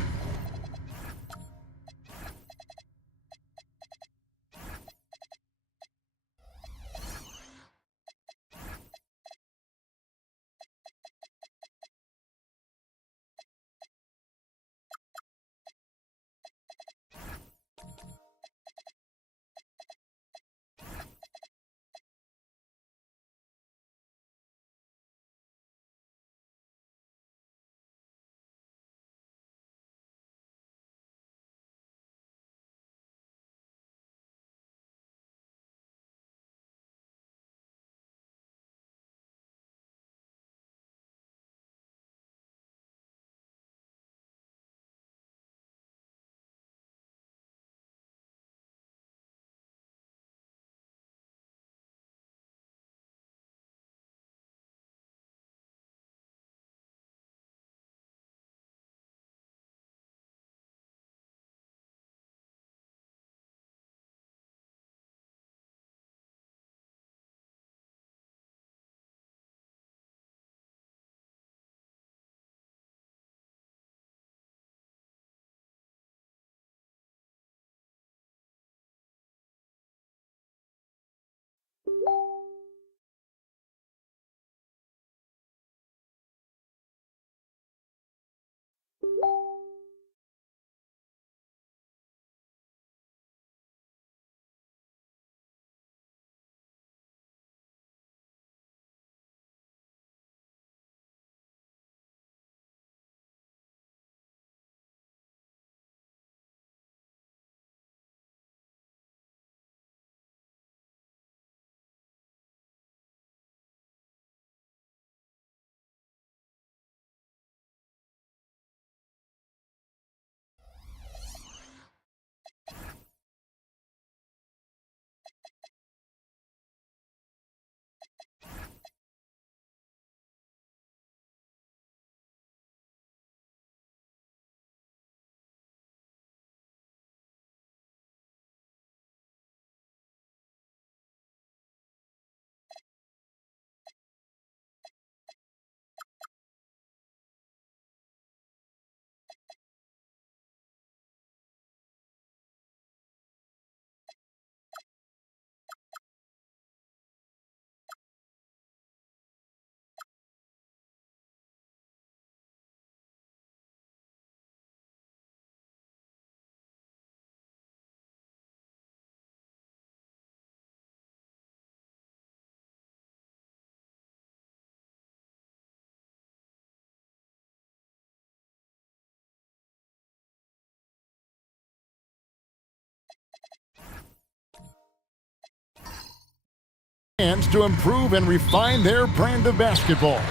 To improve and refine their brand of basketball.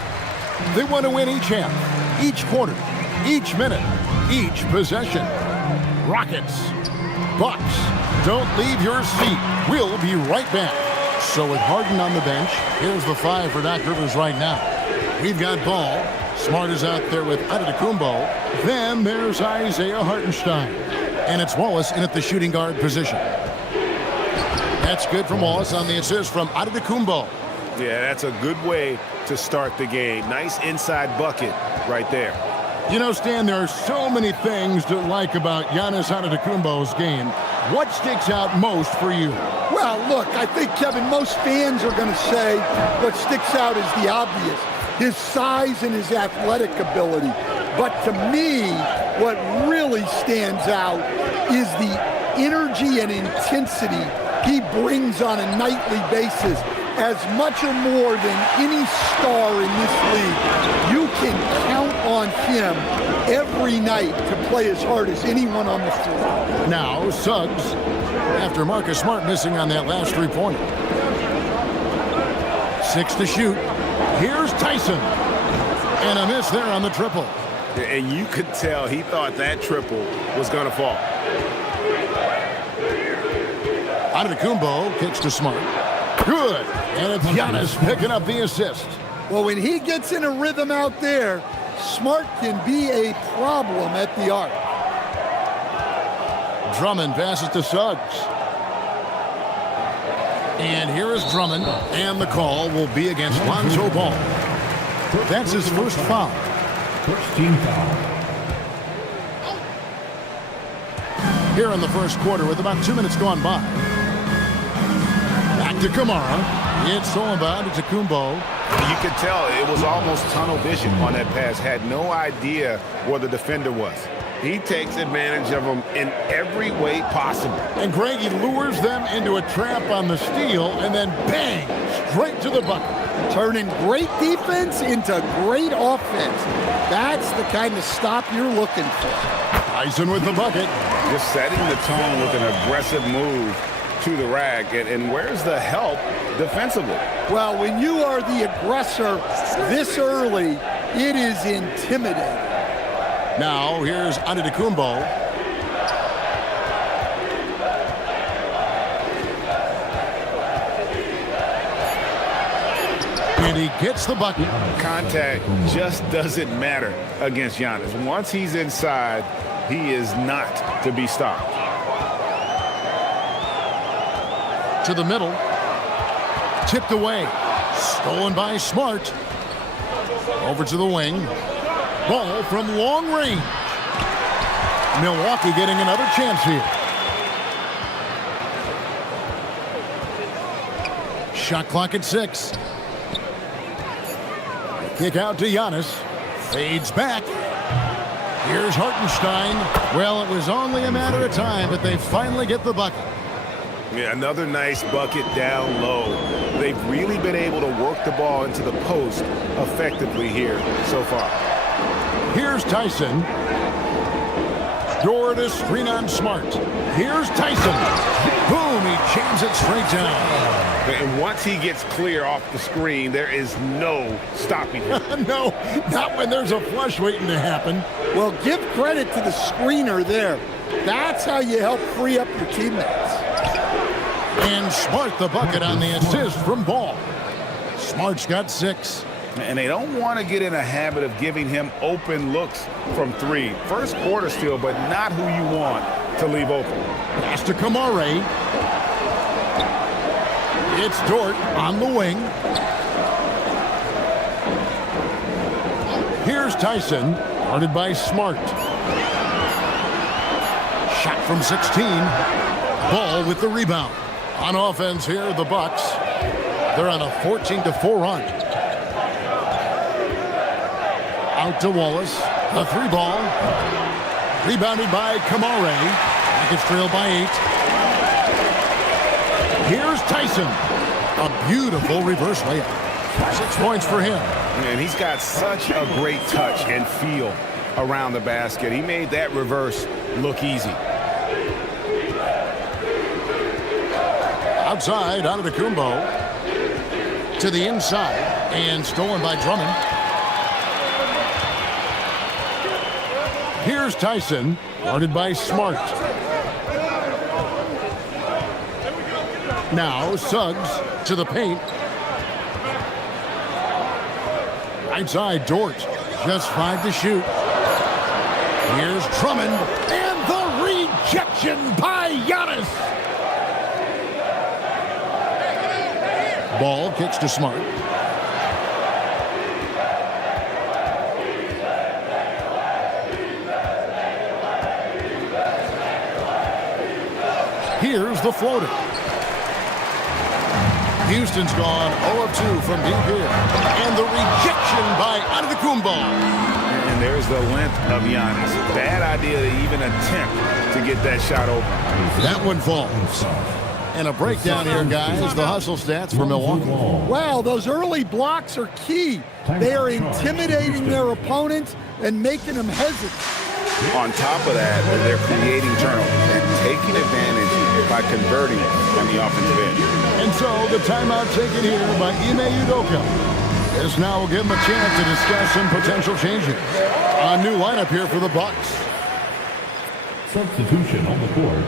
They want to win each half, each quarter, each minute, each possession. Rockets, Bucks, don't leave your seat. We'll be right back. So with Harden on the bench, here's the five for Doc Rivers right now. We've got Ball. Smart is out there with Antetokounmpo. Then there's Isaiah Hartenstein. And it's Wallace in at the shooting guard position. That's good from Wallace on the assist from Antetokounmpo. Yeah, that's a good way to start the game. Nice inside bucket right there. You know, Stan, there are so many things to like about Giannis Antetokounmpo's game. What sticks out most for you? Well, look, I think, Kevin, most fans are going to say what sticks out is the obvious, his size and his athletic ability. But to me, what really stands out is the energy and intensity he brings on a nightly basis, as much or more than any star in this league. You can count on him every night to play as hard as anyone on the floor. Now, Suggs, after Marcus Smart missing on that last three-pointer. 6 to shoot. Here's Tyson. And a miss there on the triple. And you could tell he thought that triple was going to fall. Antetokounmpo kicks to Smart. Good. And it's Giannis picking up the assist. Well, when he gets in a rhythm out there, Smart can be a problem at the arc. Drummond passes to Suggs. And here is Drummond, and the call will be against Lonzo Ball. That's his first foul. First team foul. Here in the first quarter with about 2 minutes gone by. Back to Kamara. It's all about Kumbo. You could tell it was almost tunnel vision on that pass. Had no idea where the defender was. He takes advantage of them in every way possible. And Greg, he lures them into a trap on the steal, and then bang, straight to the bucket. Turning great defense into great offense. That's the kind of stop you're looking for. Tyson with the bucket. Just setting the tone with an aggressive move to the rack. And where's the help defensively? Well, when you are the aggressor this early, it is intimidating. Now, here's Antetokounmpo. And he gets the bucket. Contact just doesn't matter against Giannis. Once he's inside, he is not to be stopped. To the middle. Tipped away. Stolen by Smart. Over to the wing. Ball from long range. Milwaukee getting another chance here. Shot clock at 6. Kick out to Giannis. Fades back. Here's Hartenstein. Well, it was only a matter of time, but they finally get the bucket. Yeah, another nice bucket down low. They've really been able to work the ball into the post effectively here so far. Here's Tyson. Door to screen on Smart. Here's Tyson. Boom, he jams it straight down. And once he gets clear off the screen, there is no stopping him. No, not when there's a flush waiting to happen. Well, give credit to the screener there. That's how you help free up your teammates. And Smart the bucket on the assist from Ball. Smart's got 6. And they don't want to get in a habit of giving him open looks from 3. First quarter still, but not who you want to leave open. Pass to Kamara. It's Dort on the wing. Here's Tyson, guarded by Smart. Shot from 16. Ball with the rebound. On offense here, the Bucks. They're on a 14-4 run. Out to Wallace. The 3-ball. Rebounded by Kamara. Rockets trail by 8. Here's Tyson. A beautiful reverse layup. 6 points for him. And he's got such a great touch and feel around the basket. He made that reverse look easy. Outside, Antetokounmpo. To the inside. And stolen by Drummond. Here's Tyson, guarded by Smart. Now Suggs to the paint. Right side, Dort. Just 5 to shoot. Here's Drummond. And the rejection by Giannis. Ball kicks to Smart. Here's the floater. Houston's gone 0-2 from deep here. And the rejection by Antetokounmpo. And there's the length of Giannis. Bad idea to even attempt to get that shot open. That one falls. And a breakdown here, guys. The hustle stats for Milwaukee. Wow, those early blocks are key. They are intimidating their opponents and making them hesitant. On top of that, they're creating turnovers and taking advantage by converting on the offensive end. And so the timeout taken here by Ime Udoka. This now will give them a chance to discuss some potential changes. A new lineup here for the Bucks. Substitution on the court.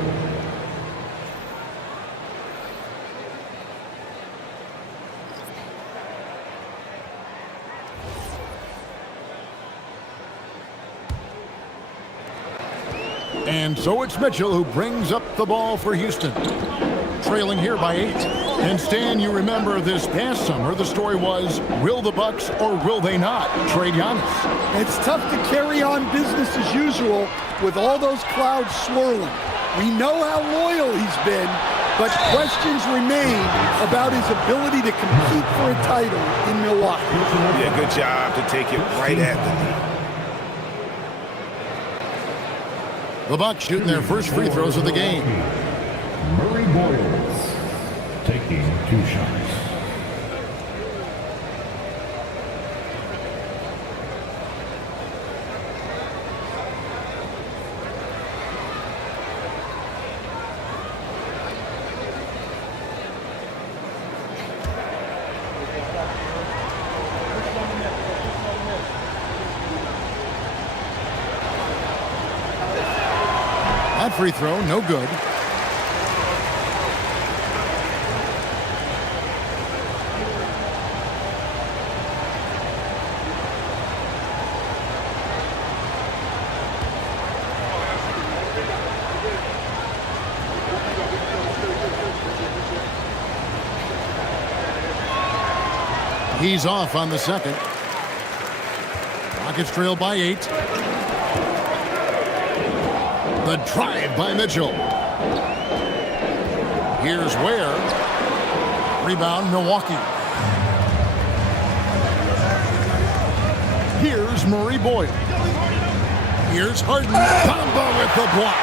And so it's Mitchell who brings up the ball for Houston. trailing here by 8. And Stan, you remember this past summer, the story was, will the Bucks or will they not trade Giannis? It's tough to carry on business as usual with all those clouds swirling. We know how loyal he's been, but questions remain about his ability to compete for a title in Milwaukee. Yeah, good job to take it right at The Bucks shooting their first free throws of the game. Murray Boyles taking 2 shots. That free throw, no good. He's off on the second. Rockets trail by 8. The drive by Mitchell. Here's Ware. Rebound, Milwaukee. Here's Murray Boyle. Here's Harden. Bamba with the block.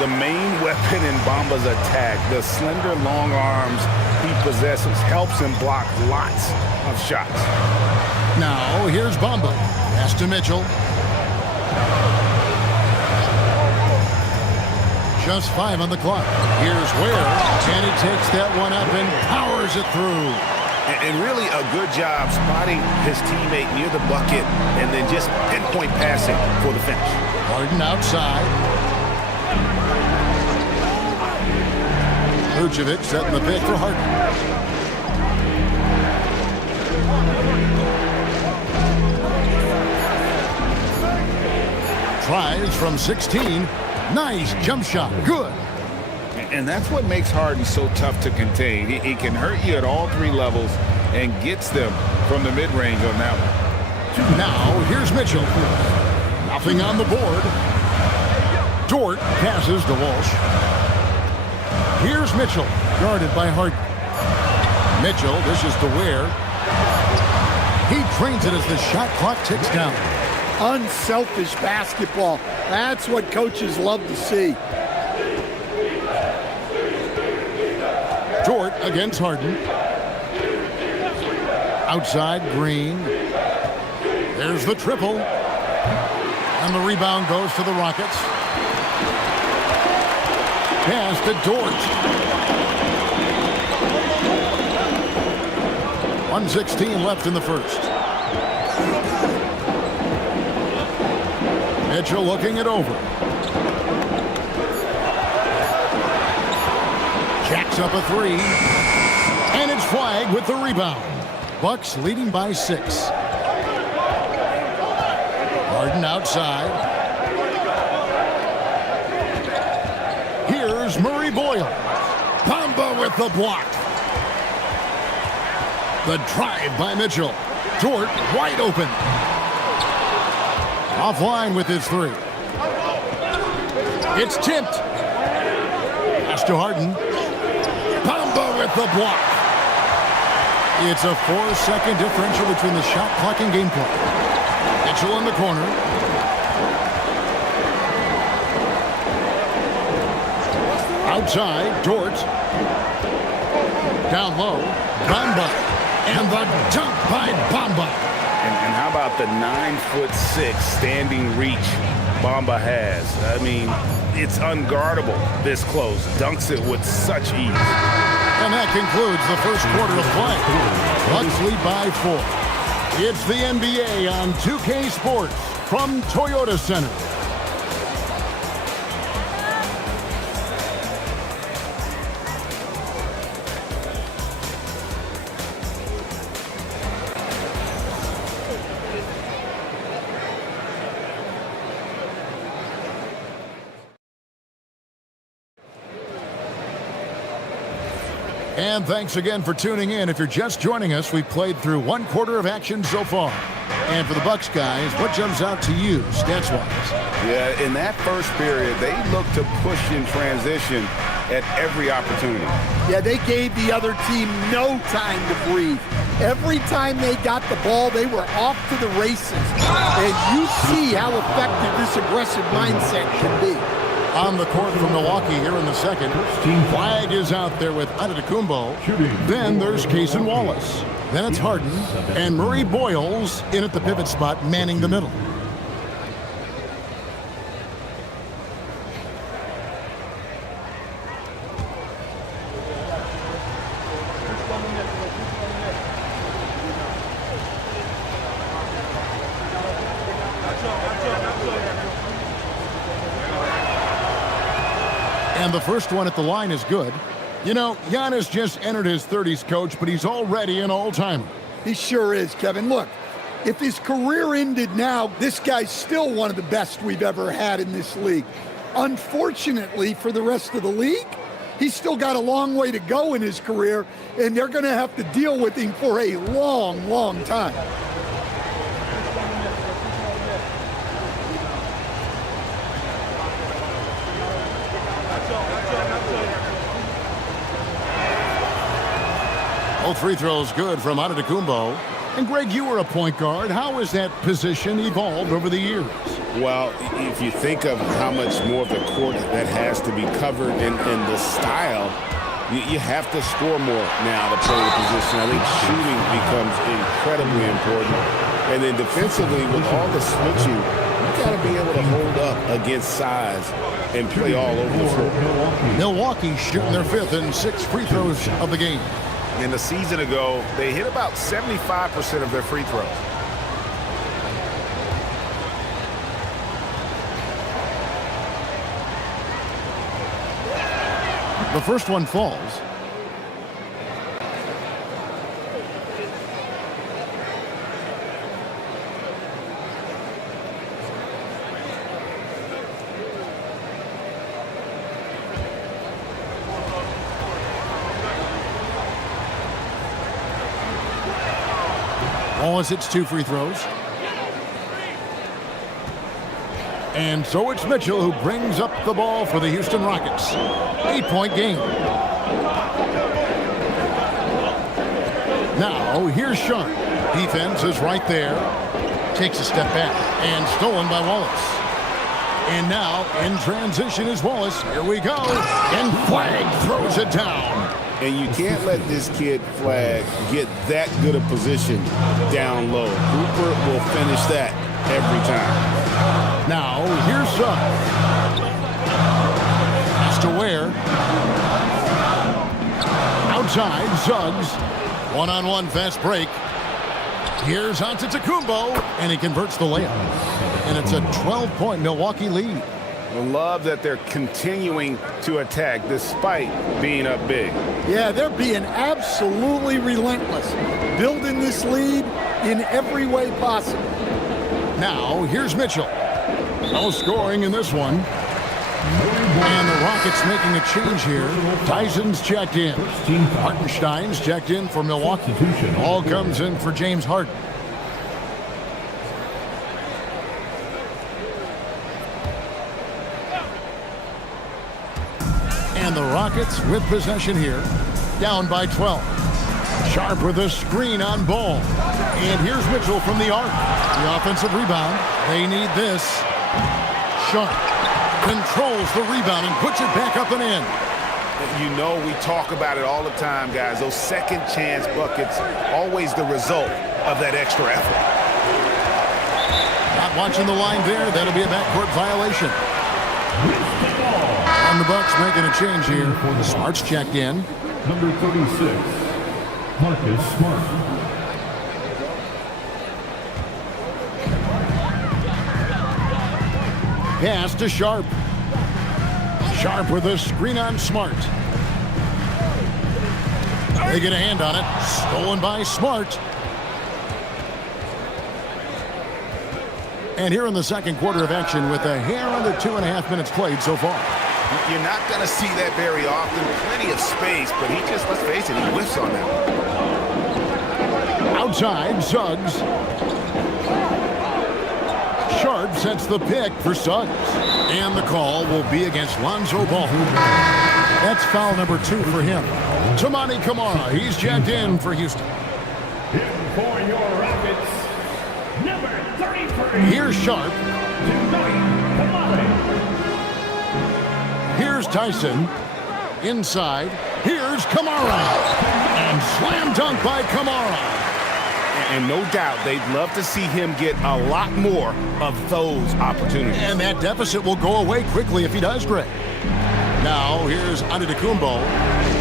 The main weapon in Bamba's attack, the slender, long arms he possesses, helps him block lots of shots. Now, here's Bamba. Pass to Mitchell. Just 5 on the clock. Here's Ware, and he takes that one up and powers it through. And really a good job spotting his teammate near the bucket and then just pinpoint passing for the finish. Harden outside. Vucevic setting the pick for Harden. Tries from 16. Nice jump shot. Good. And that's what makes Harden so tough to contain. He can hurt you at all 3 levels and gets them from the mid-range on that one. Now, here's Mitchell. Nothing on the board. Dort passes to Walsh. Here's Mitchell, guarded by Harden. Mitchell dishes to Ware. He trains it as the shot clock ticks down. Unselfish basketball. That's what coaches love to see. Dort against Harden. Outside, Green. There's the triple. And the rebound goes to the Rockets. Pass to Dort. 1:16 left in the first. Mitchell looking it over. Jacks up a 3. And it's flagged with the rebound. Bucks leading by 6. Harden outside. Here's Murray Boyle. Bamba with the block. The drive by Mitchell. Dort wide open. Offline with his 3. It's tipped. Pass to Harden. Bamba with the block. It's a 4-second differential between the shot clock and game clock. Mitchell in the corner. Outside, Dort. Down low, Bamba. And the dunk by Bamba. And how about the 9'6" standing reach Bamba has? I mean, it's unguardable this close. Dunks it with such ease. And that concludes the first quarter of play. Bucks lead by 4. It's the NBA on 2K Sports from Toyota Center. And thanks again for tuning in. If you're just joining us, we've played through one quarter of action so far. And for the Bucks guys, what jumps out to you stats-wise? Yeah, in that first period, they looked to push in transition at every opportunity. Yeah, they gave the other team no time to breathe. Every time they got the ball, they were off to the races. And you see how effective this aggressive mindset can be. On the court for Milwaukee here in the second. Flag is out there with Antetokounmpo. Then there's Cason Wallace. Then it's Harden. And Murray Boyles in at the pivot spot, manning the middle. And the first one at the line is good. You know, Giannis just entered his 30s, Coach, but he's already an all-timer. He sure is, Kevin. Look, if his career ended now, this guy's still one of the best we've ever had in this league. Unfortunately for the rest of the league, he's still got a long way to go in his career, and they're going to have to deal with him for a long, long time. Both free throws good from Antetokounmpo. And Greg, you were a point guard. How has that position evolved over the years? Well, if you think of how much more of the court that has to be covered in the style, you have to score more now to play the position. I think shooting becomes incredibly important. And then defensively, with all the switching, you got to be able to hold up against size and play all over the floor. Milwaukee shooting their fifth and 6 free throws of the game. In the season ago, they hit about 75% of their free throws. The first one falls. Wallace hits 2 free throws. And so it's Mitchell who brings up the ball for the Houston Rockets. 8-point game. Now here's Sharp. Defense is right there. Takes a step back and stolen by Wallace. And now in transition is Wallace. Here we go. And Flag throws it down. And you can't let this kid Flag get that good a position down low. Cooper will finish that every time. Now, here's Suggs. Pass to Ware. Outside, Suggs. One-on-one fast break. Here's Antetokounmpo, and he converts the layup. And it's a 12-point Milwaukee lead. I love that they're continuing to attack despite being up big. Yeah, they're being absolutely relentless, building this lead in every way possible. Now, here's Mitchell. No scoring in this one. And the Rockets making a change here. Tyson's checked in. Hartenstein's checked in for Milwaukee. All comes in for James Harden. And the Rockets with possession here, down by 12. Sharp with a screen on Ball. And here's Mitchell from the arc. The offensive rebound. They need this. Sharp controls the rebound and puts it back up and in. You know, we talk about it all the time, guys. Those second chance buckets, always the result of that extra effort. Not watching the line there. That'll be a backcourt violation. And the Bucks making a change here. Smart's checked in. Number 36, Marcus Smart. Pass to Sharp. Sharp with a screen on Smart. They get a hand on it. Stolen by Smart. And here in the second quarter of action with a hair under 2.5 minutes played so far. You're not going to see that very often. Plenty of space, but he just, let's face it, he whiffs on that one. Outside, Suggs. Sharp sets the pick for Suggs. And the call will be against Lonzo Ball. That's foul number 2 for him. Tamani Kamara, he's checked in for Houston. In for your Rockets, number 33. Here's Sharp. Here's Tyson. Inside. Here's Kamara. And slam dunk by Kamara. And no doubt they'd love to see him get a lot more of those opportunities. And that deficit will go away quickly if he does, Greg. Now, here's Antetokounmpo.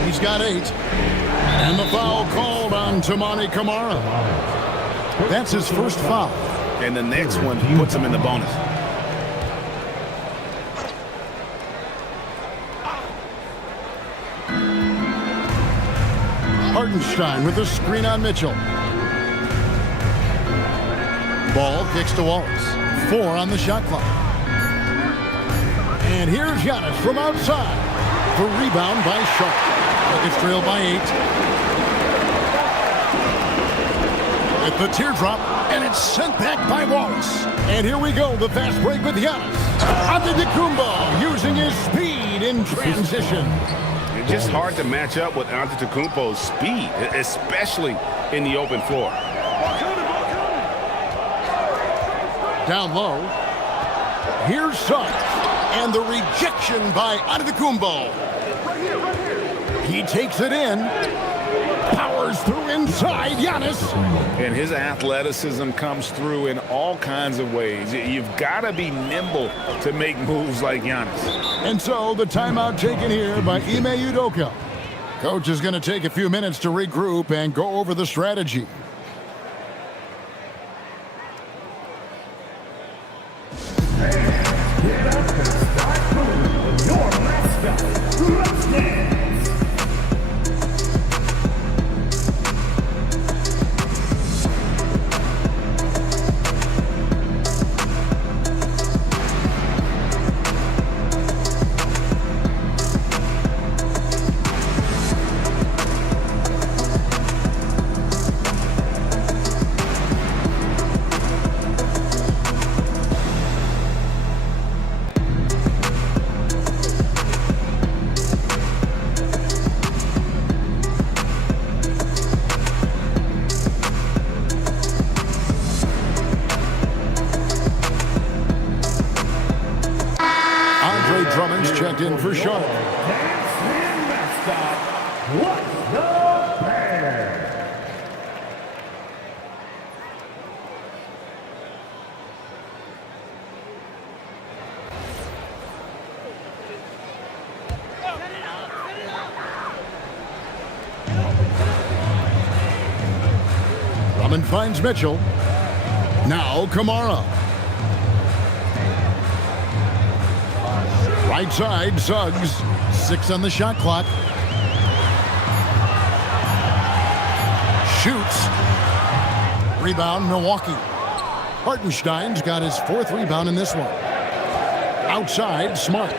He's got 8. And the foul called on Tamani Kamara. That's his first foul. And the next one puts him in the bonus. Hartenstein with a screen on Mitchell. Ball kicks to Wallace. 4 on the shot clock. And here's Giannis from outside. The rebound by Sharp. Nuggets trail by 8. At the teardrop, and it's sent back by Wallace. And here we go, the fast break with Giannis. Antetokounmpo using his speed in transition. It's just hard to match up with Antetokounmpo's speed, especially in the open floor. Down low. Here's Suggs. And the rejection by Antetokounmpo. He takes it in. Powers through inside. Giannis. And his athleticism comes through in all kinds of ways. You've got to be nimble to make moves like Giannis. And so the timeout taken here by Ime Udoka. Coach is going to take a few minutes to regroup and go over the strategy. Drummond's checked in for Sharp. What's the pair? Drummond finds Mitchell. Now Kamara. Right side, Suggs. 6 on the shot clock. Shoots. Rebound, Milwaukee. Hartenstein's got his 4th rebound in this one. Outside, Smart.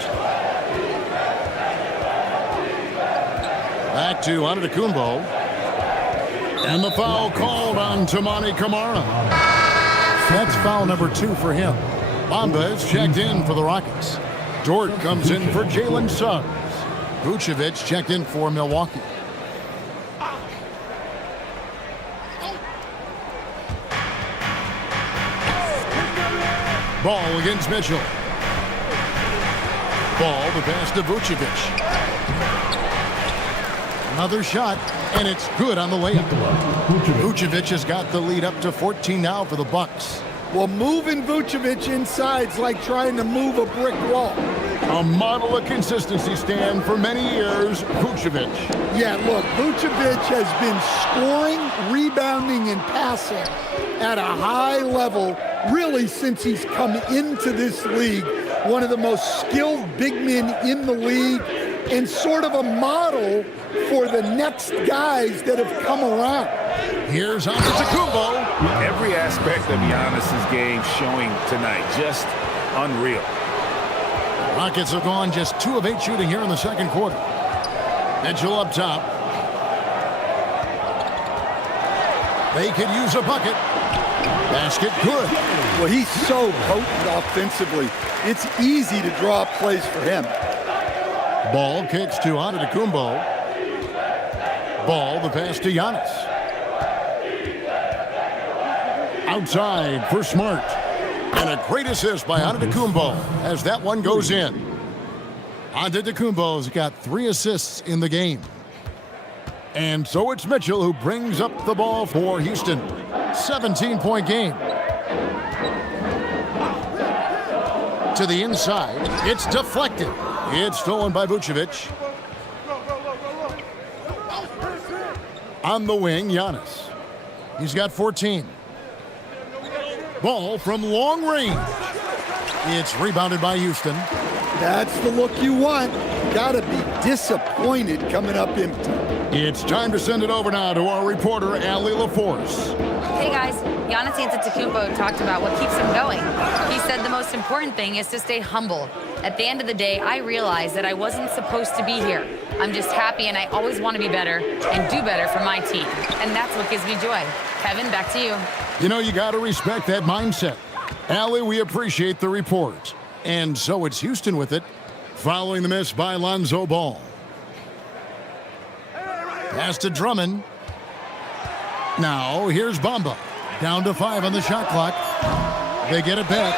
Back to Antetokounmpo. And the foul called on Tamani Kamara. That's foul number 2 for him. Bamba is checked in for the Rockets. Dort comes in for Jalen Suggs. Vucevic checked in for Milwaukee. Ball against Mitchell. Ball the pass to Vucevic. Another shot, and it's good on the layup. Vucevic has got the lead up to 14 now for the Bucks. Well, moving Vucevic inside's like trying to move a brick wall. A model of consistency, Stan, for many years, Vucevic. Yeah, look, Vucevic has been scoring, rebounding, and passing at a high level really since he's come into this league. One of the most skilled big men in the league and sort of a model for the next guys that have come around. Here's Antetokounmpo. Every aspect of Giannis's game showing tonight, just unreal. Rockets have gone just 2 of 8 shooting here in the second quarter. Mitchell up top. They could use a bucket. Basket good. Well, he's so potent offensively. It's easy to draw up plays for him. Ball kicks to Antetokounmpo. Ball, the pass to Giannis. Outside for Smart. And a great assist by Antetokounmpo as that one goes in. Antetokounmpo's got 3 assists in the game. And so it's Mitchell who brings up the ball for Houston. 17-point game. To the inside. It's deflected. It's stolen by Vucevic. On the wing, Giannis. He's got 14. Ball from long range. It's rebounded by Houston. That's the look you want. Gotta be disappointed coming up empty. It's time to send it over now to our reporter, Allie LaForce. Hey guys, Giannis Antetokounmpo talked about what keeps him going. He said the most important thing is to stay humble. At the end of the day, I realized that I wasn't supposed to be here. I'm just happy and I always want to be better and do better for my team. And that's what gives me joy. Kevin, back to you. You know, you got to respect that mindset. Allie, we appreciate the report. And so it's Houston with it, following the miss by Lonzo Ball. Pass to Drummond. Now, here's Bamba. Down to 5 on the shot clock. They get it back.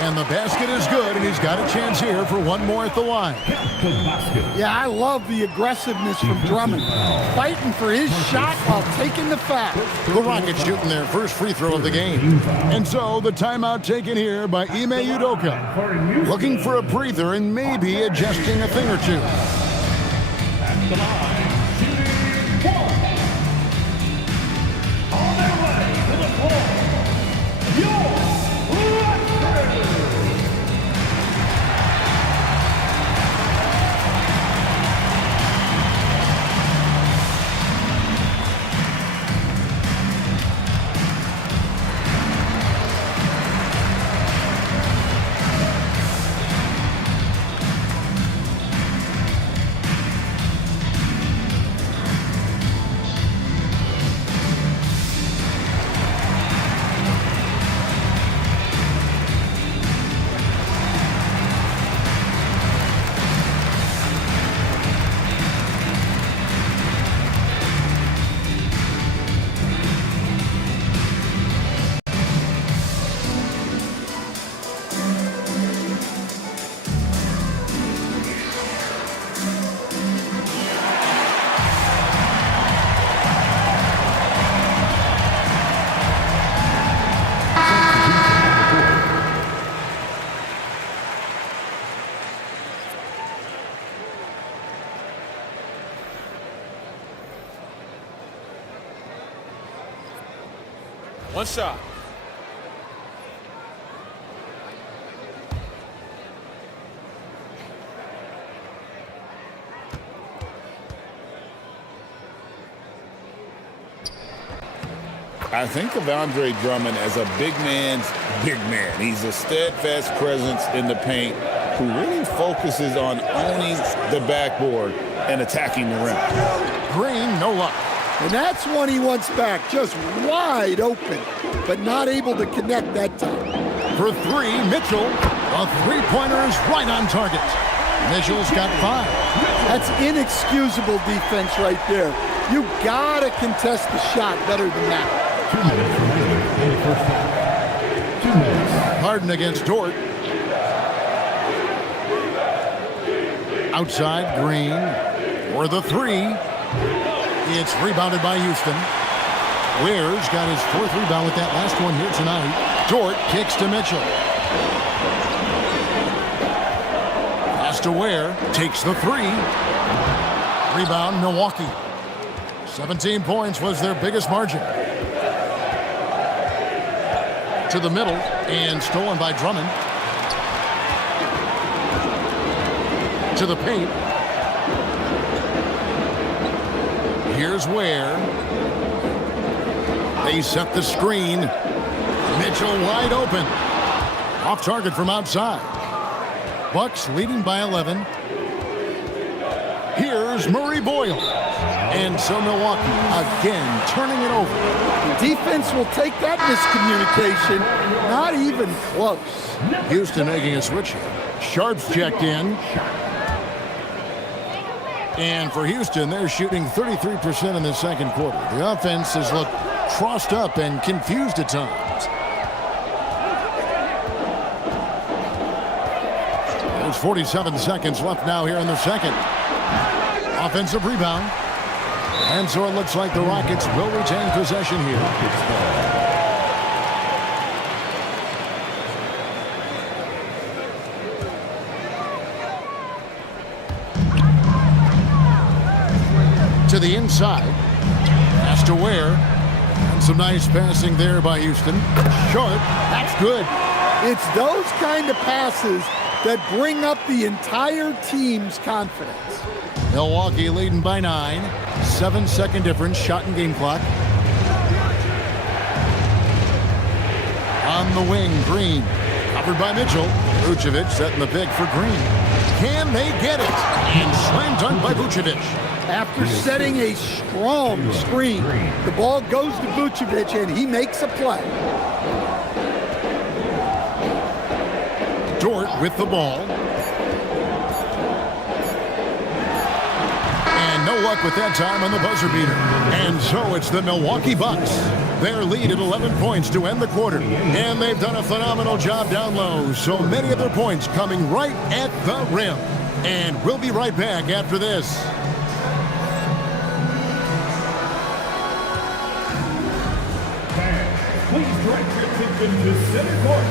And the basket is good, and he's got a chance here for one more at the line. Yeah, I love the aggressiveness from Drummond. Fighting for his shot while taking the foul. The Rockets shooting their first free throw of the game. And so the timeout taken here by Ime Udoka. Looking for a breather and maybe adjusting a thing or two. At the line, shooting 1. On their way to the floor, your Raptors. One shot. I think of Andre Drummond as a big man's big man. He's a steadfast presence in the paint who really focuses on owning the backboard and attacking the rim. Green, no luck. And that's one he wants back, just wide open, but not able to connect that time. For 3, Mitchell. A three-pointer is right on target. Mitchell's got 5. That's inexcusable defense right there. You gotta contest the shot better than that. 2 minutes. Harden against Dort. Outside, Green. For the 3. It's rebounded by Houston. Ware's got his 4th rebound with that last one here tonight. Dort kicks to Mitchell. Pass to Ware. Takes the 3. Rebound, Milwaukee. 17 points was their biggest margin. To the middle and stolen by Drummond. To the paint. Here's Ware. They set the screen. Mitchell wide open. Off target from outside. Bucks leading by 11. Here's Murray Boyle. And so Milwaukee again turning it over. The defense will take that miscommunication. Not even close. Houston making a switch here. Sharp's checked in. And for Houston, they're shooting 33% in the second quarter. The offense has looked crossed up and confused at times. There's 47 seconds left now here in the second. Offensive rebound. And so it looks like the Rockets will retain possession here. To the inside. Has to Ware. And some nice passing there by Houston. Short. That's good. It's those kind of passes that bring up the entire team's confidence. Milwaukee leading by 9. 7-second difference. Shot and game clock. On the wing, Green. Covered by Mitchell. Vucevic setting the pick for Green. Can they get it? And slam dunk by Vucevic. After setting a strong screen, the ball goes to Vucevic and he makes a play. Dort with the ball. And no luck with that time on the buzzer beater. And so it's the Milwaukee Bucks. Their lead at 11 points to end the quarter. And they've done a phenomenal job down low. So many of their points coming right at the rim. And we'll be right back after this. Please direct your attention to center court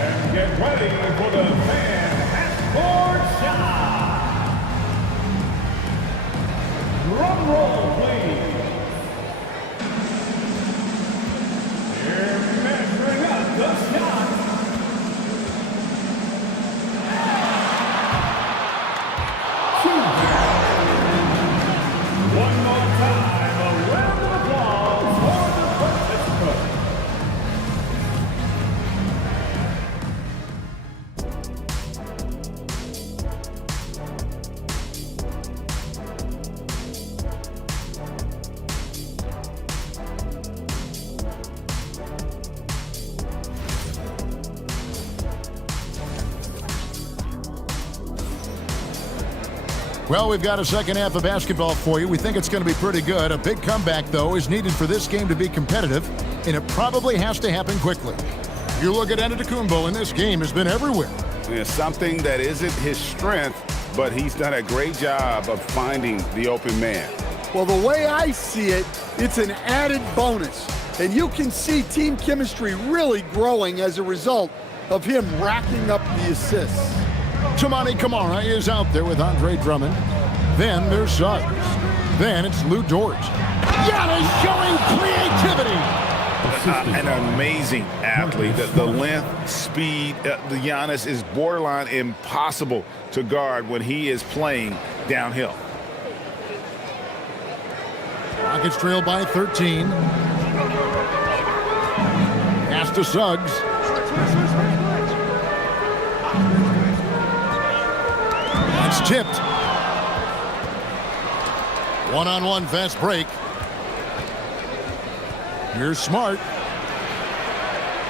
and get ready for the fan half-court shot. Drum roll, please. Here measuring up the shot. One more time, a round of applause for the participants. Well, we've got a second half of basketball for you. We think it's going to be pretty good. A big comeback, though, is needed for this game to be competitive, and it probably has to happen quickly. You look at Antetokounmpo, and this game has been everywhere. Yeah, something that isn't his strength, but he's done a great job of finding the open man. Well, the way I see it, it's an added bonus. And you can see team chemistry really growing as a result of him racking up the assists. Toumani Camara is out there with Andre Drummond. Then there's Suggs. Then it's Lou Dort. Giannis showing creativity. An amazing athlete. The length, speed, the Giannis is borderline impossible to guard when he is playing downhill. Rockets trail by 13. Pass to Suggs. It's tipped. One-on-one fast break. Here's Smart.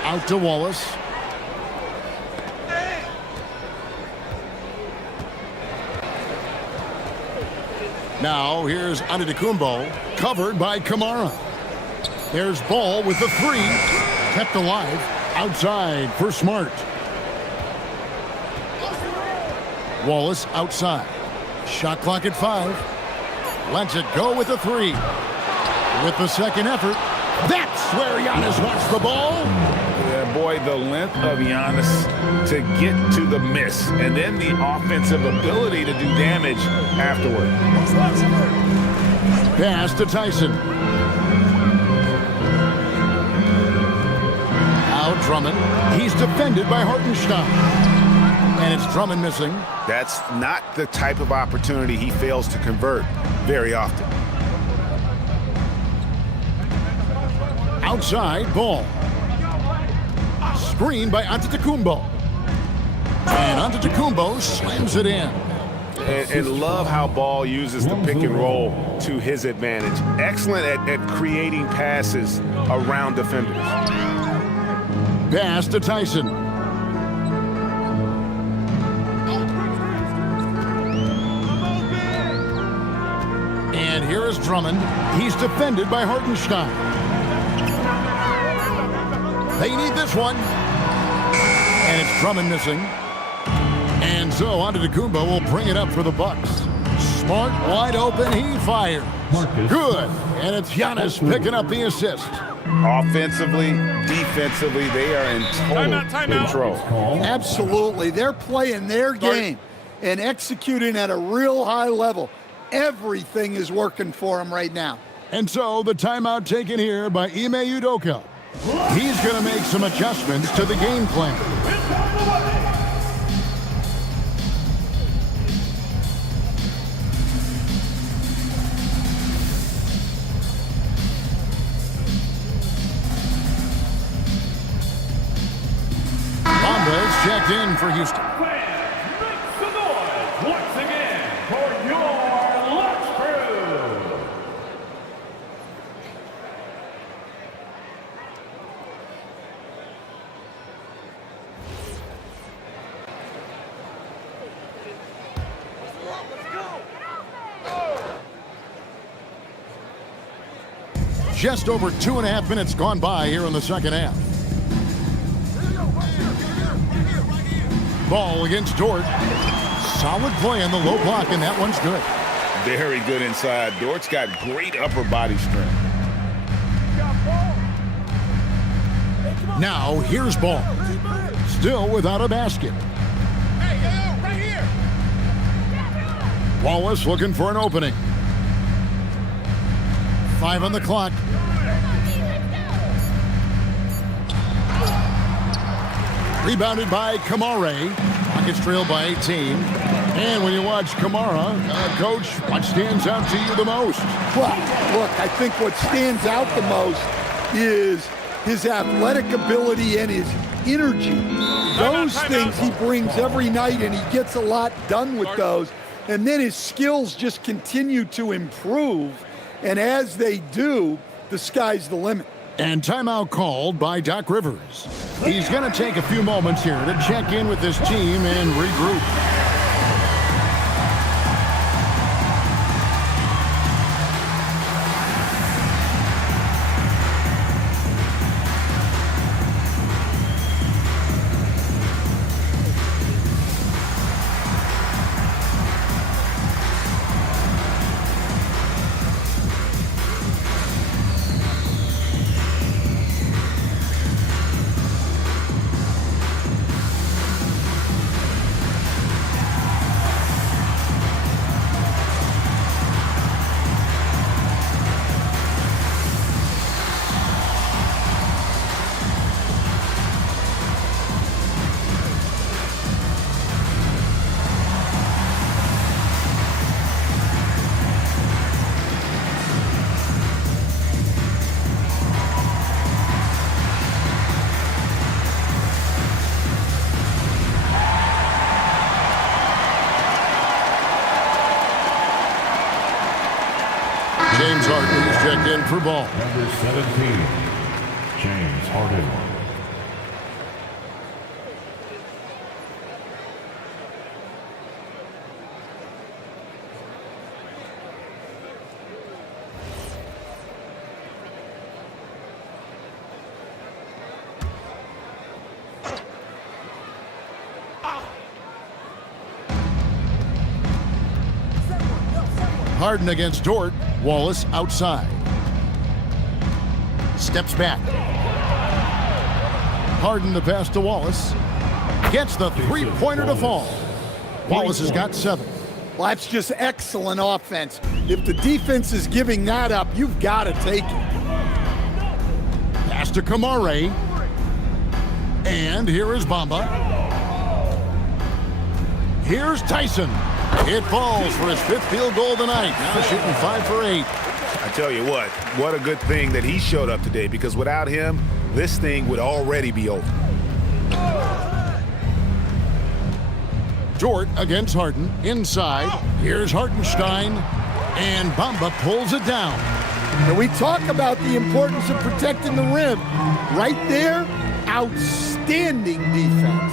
Out to Wallace. Now here's Antetokounmpo, covered by Camara. There's Ball with the three. Kept alive. Outside for Smart. Wallace outside. Shot clock at 5. Lets it go with the three. With the second effort. That's where Giannis wants the ball. Yeah, boy, the length of Giannis to get to the miss. And then the offensive ability to do damage afterward. Pass to Tyson. Now Drummond. He's defended by Hartenstein. And it's Drummond missing. That's not the type of opportunity he fails to convert very often. Outside, Ball. Screen by Antetokounmpo. And Antetokounmpo slams it in. And love how Ball uses the pick and roll to his advantage. Excellent at creating passes around defenders. Pass to Tyson. And here is Drummond. He's defended by Hartenstein. They need this one. And it's Drummond missing. And so Antetokounmpo will bring it up for the Bucks. Smart, wide open, he fires. Good. And it's Giannis picking up the assist. Offensively, defensively, they are in total control. Absolutely. They're playing their game and executing at a real high level. Everything is working for them right now. And so the timeout taken here by Ime Udoka. He's going to make some adjustments to the game plan. Bomba's checked in for Houston. Fans, make some noise once again for your lunch crew. Just over 2.5 minutes gone by here in the second half. Ball against Dort. Solid play on the low block, and that one's good. Very good inside. Dort's got great upper body strength. Now here's Ball. Still without a basket. Right here. Wallace looking for an opening. 5 on the clock. Rebounded by Kamara. Rockets trail by 18. And when you watch Kamara, Coach, what stands out to you the most? Well, look, I think what stands out the most is his athletic ability and his energy. Those things he brings every night, and he gets a lot done with those. And then his skills just continue to improve. And as they do, the sky's the limit. And timeout called by Doc Rivers. He's going to take a few moments here to check in with his team and regroup. James Harden is checked in for Ball. Number 17, James Harden. Harden against Dort. Wallace outside. Steps back. Harden the pass to Wallace. Gets the three-pointer to fall. Wallace has got 7. Well, that's just excellent offense. If the defense is giving that up, you've got to take it. Pass to Kamara. And here is Bamba. Here's Tyson. It falls for his 5th field goal tonight. Now shooting 5 for 8. I tell you what a good thing that he showed up today, because without him, this thing would already be over. Dort against Harden. Inside. Here's Hartenstein. And Bamba pulls it down. And we talk about the importance of protecting the rim. Right there, outstanding defense.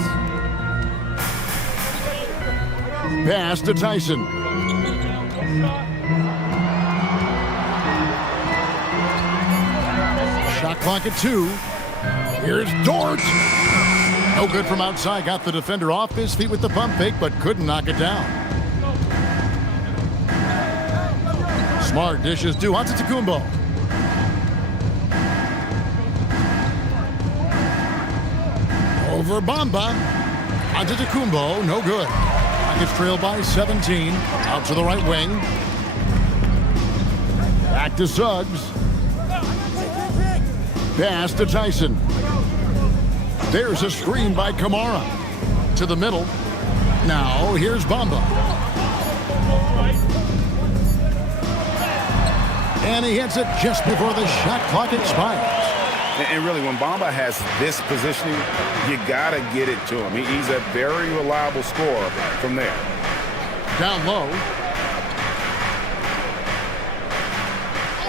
Pass to Tyson. Shot clock at 2. Here's Dort. No good from outside. Got the defender off his feet with the pump fake, but couldn't knock it down. Smart dishes to Antetokounmpo. Over Bamba. Antetokounmpo, no good. Rockets trail by 17. Out to the right wing. Back to Suggs. Pass to Tyson. There's a screen by Kamara. To the middle. Now here's Bamba. And he hits it just before the shot clock expires. And really, when Bamba has this positioning, you got to get it to him. He's a very reliable scorer from there. Down low.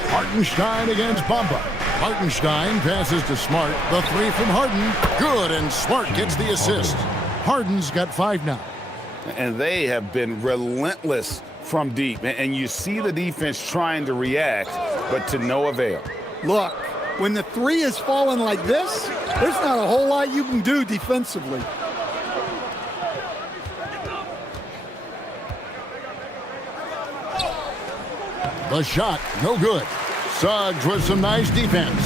Hartenstein against Bamba. Hartenstein passes to Smart. The 3 from Harden. Good, and Smart gets the assist. Harden's got 5 now. And they have been relentless from deep. And you see the defense trying to react, but to no avail. Look, when the 3 is falling like this, there's not a whole lot you can do defensively. The shot, no good. Suggs with some nice defense.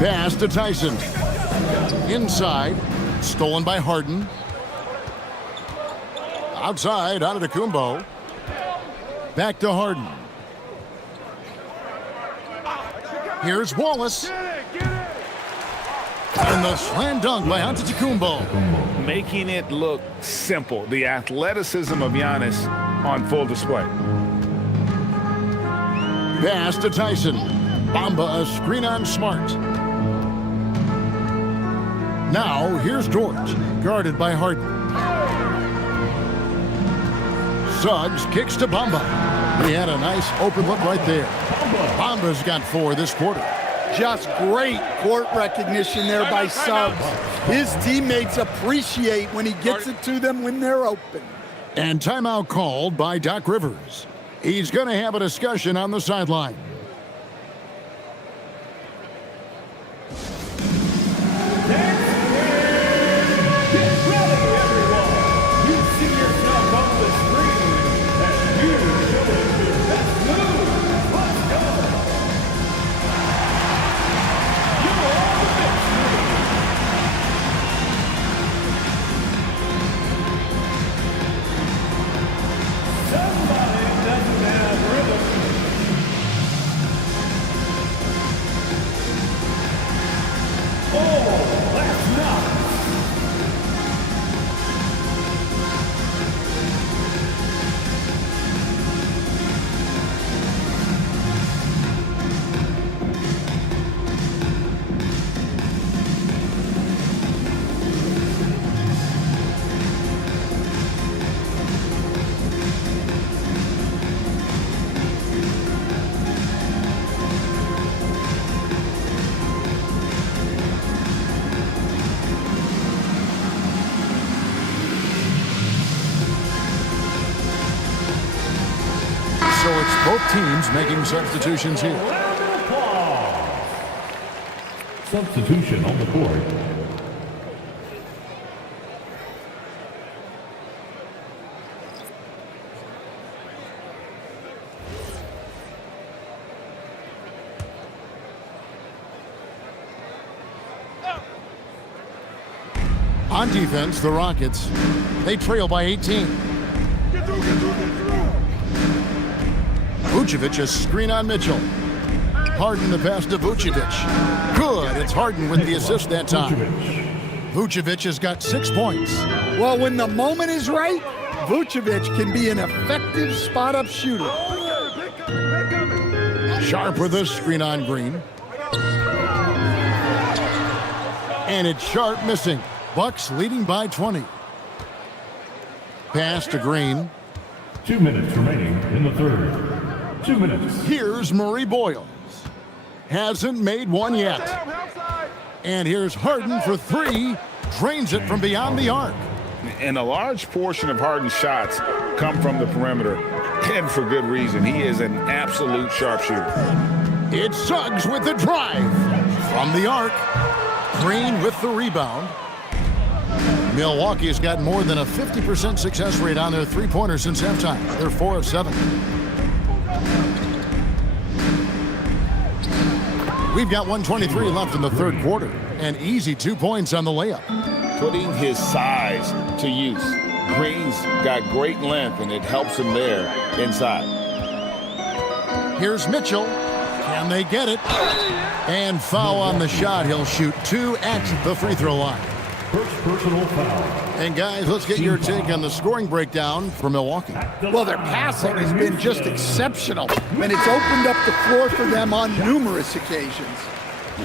Pass to Tyson. Inside. Stolen by Harden. Outside, Antetokounmpo. Back to Harden. Here's Wallace. And the slam dunk by Antetokounmpo. Making it look simple. The athleticism of Giannis on full display. Pass to Tyson. Bamba a screen on Smart. Now here's Dort, guarded by Harden. Suggs kicks to Bamba. He had a nice open look right there. Bamba's got 4 this quarter. Just great court recognition there by Suggs. His teammates appreciate when he gets it to them when they're open. And timeout called by Doc Rivers. He's going to have a discussion on the sideline. So it's both teams making substitutions here. Substitution on the court. On defense, the Rockets, they trail by 18. Get through. Vucevic a screen on Mitchell. Harden the pass to Vucevic. Good. It's Harden with the assist that time. Vucevic has got 6 points. Well, when the moment is right, Vucevic can be an effective spot-up shooter. Sharp with a screen on Green. And it's Sharp missing. Bucks leading by 20. Pass to Green. 2 minutes remaining in the third. 2 minutes. Here's Murray Boyles. Hasn't made one yet. And here's Harden for three. Drains it from beyond the arc. And a large portion of Harden's shots come from the perimeter, and for good reason. He is an absolute sharpshooter. It's Suggs with the drive. From the arc. Green with the rebound. Milwaukee has got more than a 50% success rate on their three-pointers since halftime. They're 4 of 7. We've got 1:23 left in the third quarter. An easy 2 points on the layup. Putting his size to use. Green's got great length, and it helps him there inside. Here's Mitchell. Can they get it? And foul on the shot. He'll shoot 2 at the free throw line. First personal foul. And guys, let's get your take on the scoring breakdown for Milwaukee. Well, their passing has been just exceptional, and it's opened up the floor for them on numerous occasions.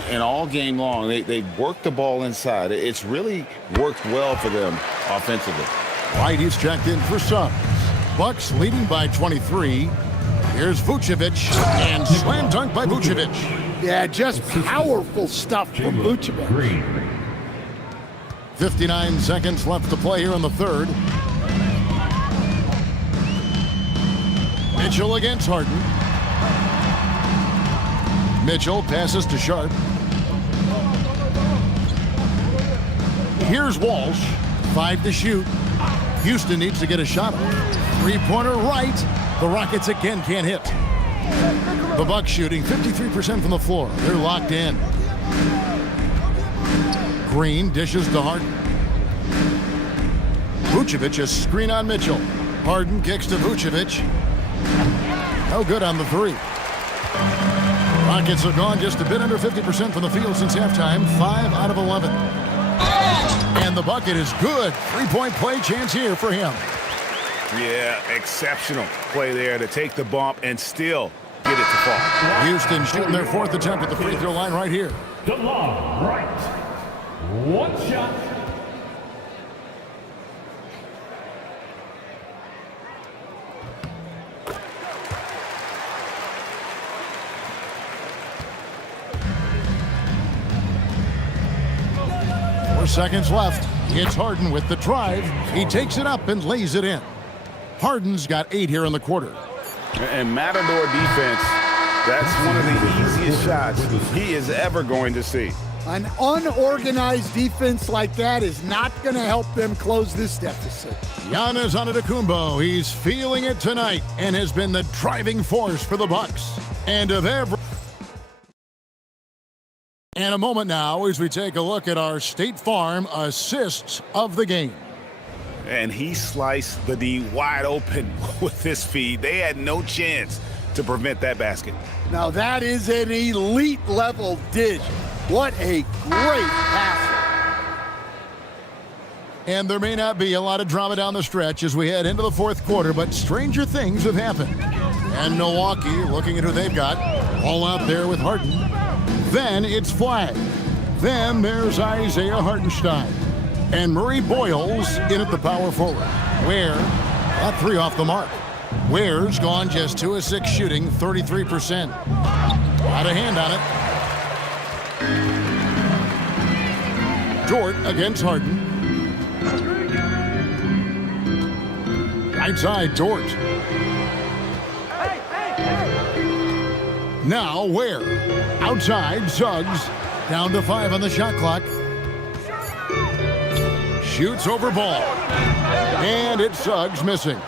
And all game long, they've worked the ball inside. It's really worked well for them offensively. Whitey's checked in for Suggs. Bucks leading by 23. Here's Vucevic, and slam dunk by Vucevic. Yeah, just powerful stuff from Vucevic. 59 seconds left to play here in the third. Mitchell against Harden. Mitchell passes to Sharp. Here's Walsh. 5 to shoot. Houston needs to get a shot off. Three-pointer right. The Rockets again can't hit. The Bucks shooting 53% from the floor. They're locked in. Green dishes to Harden. Vucevic a screen on Mitchell. Harden kicks to Vucevic. No good on the three. Rockets have gone just a bit under 50% from the field since halftime. 5 out of 11. And the bucket is good. Three-point play chance here for him. Yeah, exceptional play there to take the bump and still get it to fall. Houston shooting their 4th attempt at the free throw line right here. DeLon Wright. 1 shot. Seconds left. It's Harden with the drive. He takes it up and lays it in. Harden's got 8 here in the quarter. And Matador defense, that's one of the easiest shots he is ever going to see. An unorganized defense like that is not going to help them close this deficit. Giannis Antetokounmpo, he's feeling it tonight and has been the driving force for the Bucks. And of every... And a moment now as we take a look at our State Farm assists of the game. And he sliced the D wide open with his feed. They had no chance to prevent that basket. Now that is an elite level dish. What a great pass. And there may not be a lot of drama down the stretch as we head into the fourth quarter, but stranger things have happened. And Milwaukee, looking at who they've got, all out there with Harden. Then it's Flag. Then there's Isaiah Hartenstein. And Murray Boyles in at the power forward. Ware, that 3 off the mark. Ware's gone just 2 of 6 shooting, 33%. Got a hand on it. Dort against Harden. Right side, Dort. Now Ware. Outside, Suggs. Down to 5 on the shot clock. Shoots over ball. And it's Suggs missing.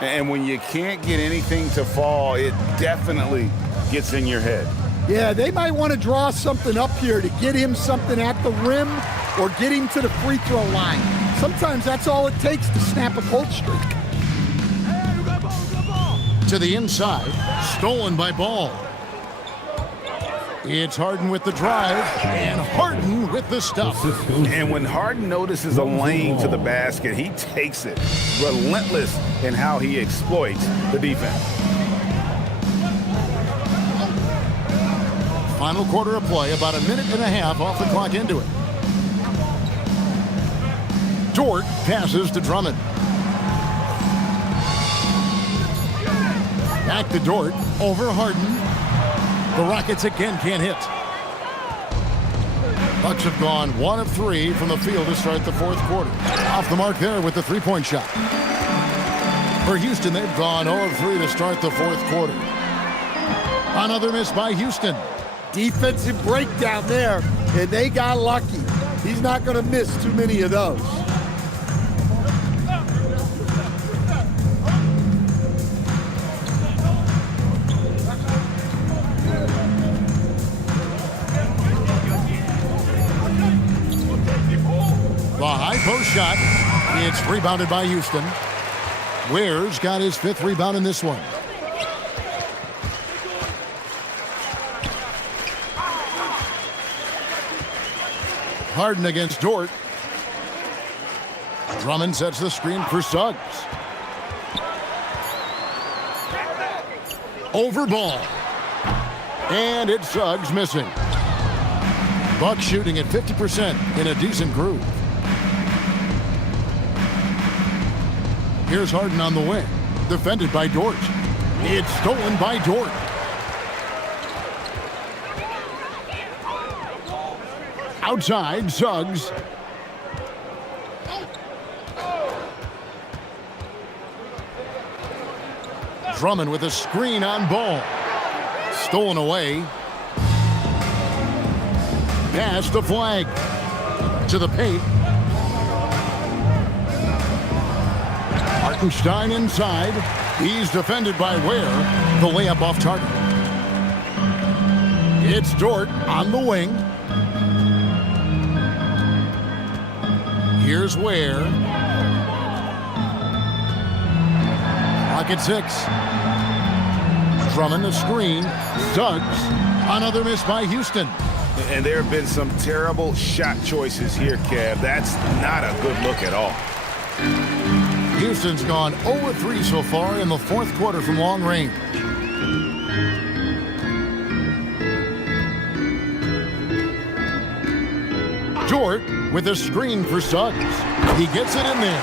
And when you can't get anything to fall, it definitely gets in your head. Yeah, they might want to draw something up here to get him something at the rim or get him to the free throw line. Sometimes that's all it takes to snap a cold streak. To the inside. Stolen by Ball. It's Harden with the drive, and Harden with the stuff. And when Harden notices a lane to the basket, he takes it. Relentless in how he exploits the defense. Final quarter of play, about a minute and a half off the clock into it. Dort passes to Drummond. Back to Dort, over Harden. The Rockets again can't hit. Bucks have gone 1 of 3 from the field to start the fourth quarter. Off the mark there with the three-point shot. For Houston, they've gone 0 of 3 to start the fourth quarter. Another miss by Houston. Defensive breakdown there, and they got lucky. He's not going to miss too many of those. The high post shot. It's rebounded by Houston. Ware's got his 5th rebound in this one. Harden against Dort. Drummond sets the screen for Suggs. Over ball. And it's Suggs missing. Bucks shooting at 50% in a decent groove. Here's Harden on the wing. Defended by Dort. It's stolen by Dort. Outside, Suggs. Drummond with a screen on ball. Stolen away. Pass the flag. To the paint. Hartenstein inside. He's defended by Ware. The layup off target. It's Dort on the wing. Here's Ware. Rocket 6. Drummond the screen. Suggs. Another miss by Houston. And there have been some terrible shot choices here, Kev. That's not a good look at all. Houston's gone 0-3 so far in the fourth quarter from long range. Dort with a screen for Suggs. He gets it in there.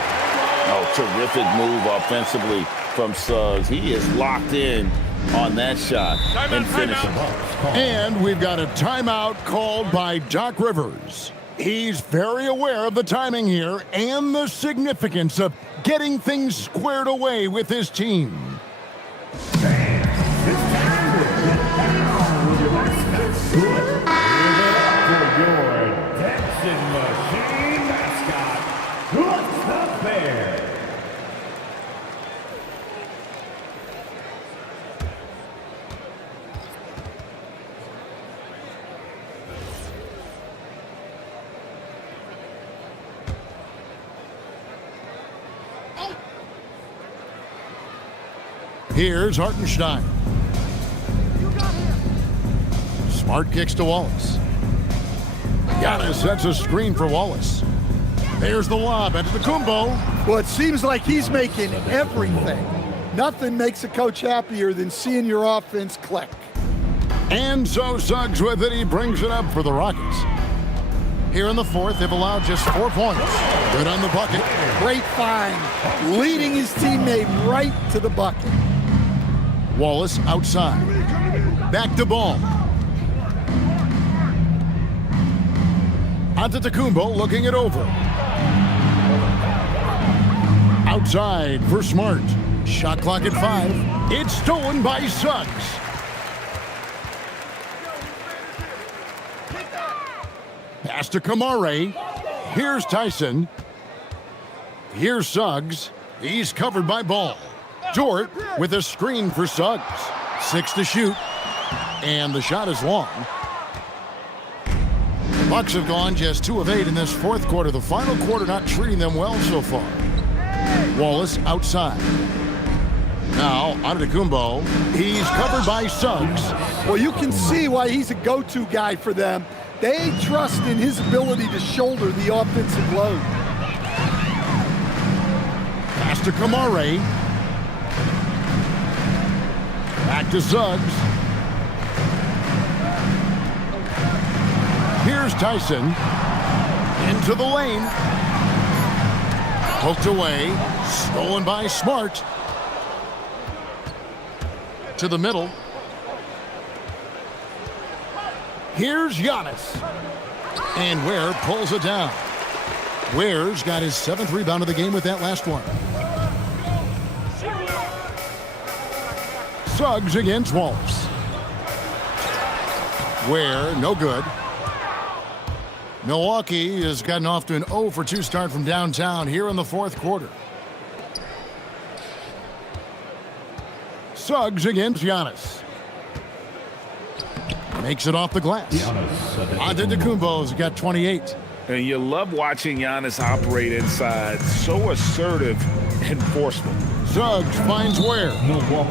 Oh, terrific move offensively from Suggs. He is locked in on that shot and finishing. And we've got a timeout called by Doc Rivers. He's very aware of the timing here and the significance of getting things squared away with his team. Here's Hartenstein. Smart kicks to Wallace. Giannis sets a screen for Wallace. There's the lob into the Kumbo. Well, it seems like he's making everything. Nothing makes a coach happier than seeing your offense click. And so Suggs with it. He brings it up for the Rockets. Here in the fourth, they've allowed just 4 points. Good on the bucket. Great find. Leading his teammate right to the bucket. Wallace outside. Back to ball. Antetokounmpo looking it over. Outside for Smart. Shot clock at 5. It's stolen by Suggs. Pass to Kamare. Here's Tyson. Here's Suggs. He's covered by Ball. Dort with a screen for Suggs. 6 to shoot. And the shot is long. The Bucks have gone just 2 of 8 in this fourth quarter. The final quarter not treating them well so far. Wallace outside. Now, Antetokounmpo. He's covered by Suggs. Well, you can see why he's a go-to guy for them. They trust in his ability to shoulder the offensive load. Pass to Kamare. Back to Suggs. Here's Tyson. Into the lane. Poked away. Stolen by Smart. To the middle. Here's Giannis. And Ware pulls it down. Ware's got his 7th rebound of the game with that last one. Suggs against Wallace. Ware, no good. Milwaukee has gotten off to an 0 for 2 start from downtown here in the 4th quarter. Suggs against Giannis. Makes it off the glass. Antetokounmpo's got 28. And you love watching Giannis operate inside. So assertive and forceful. Suggs finds Ware.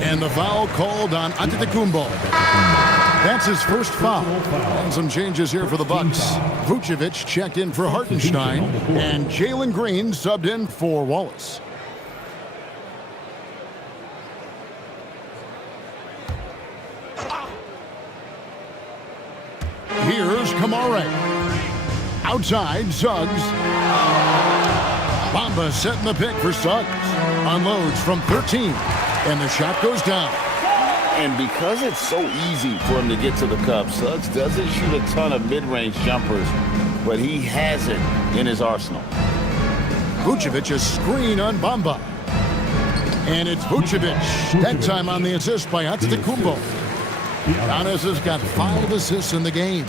And the foul called on Antetokounmpo. That's his first foul. And some changes here for the Bucks. Vucevic checked in for Hartenstein. And Jalen Green subbed in for Wallace. Here's Kamara. Outside, Suggs. Bamba setting the pick for Suggs. Unloads from 13. And the shot goes down. And because it's so easy for him to get to the cup, Suggs doesn't shoot a ton of mid-range jumpers, but he has it in his arsenal. Vucevic a screen on Bamba. And it's Vucevic. That time on the assist by Antetokounmpo. Giannis has got 5 assists in the game.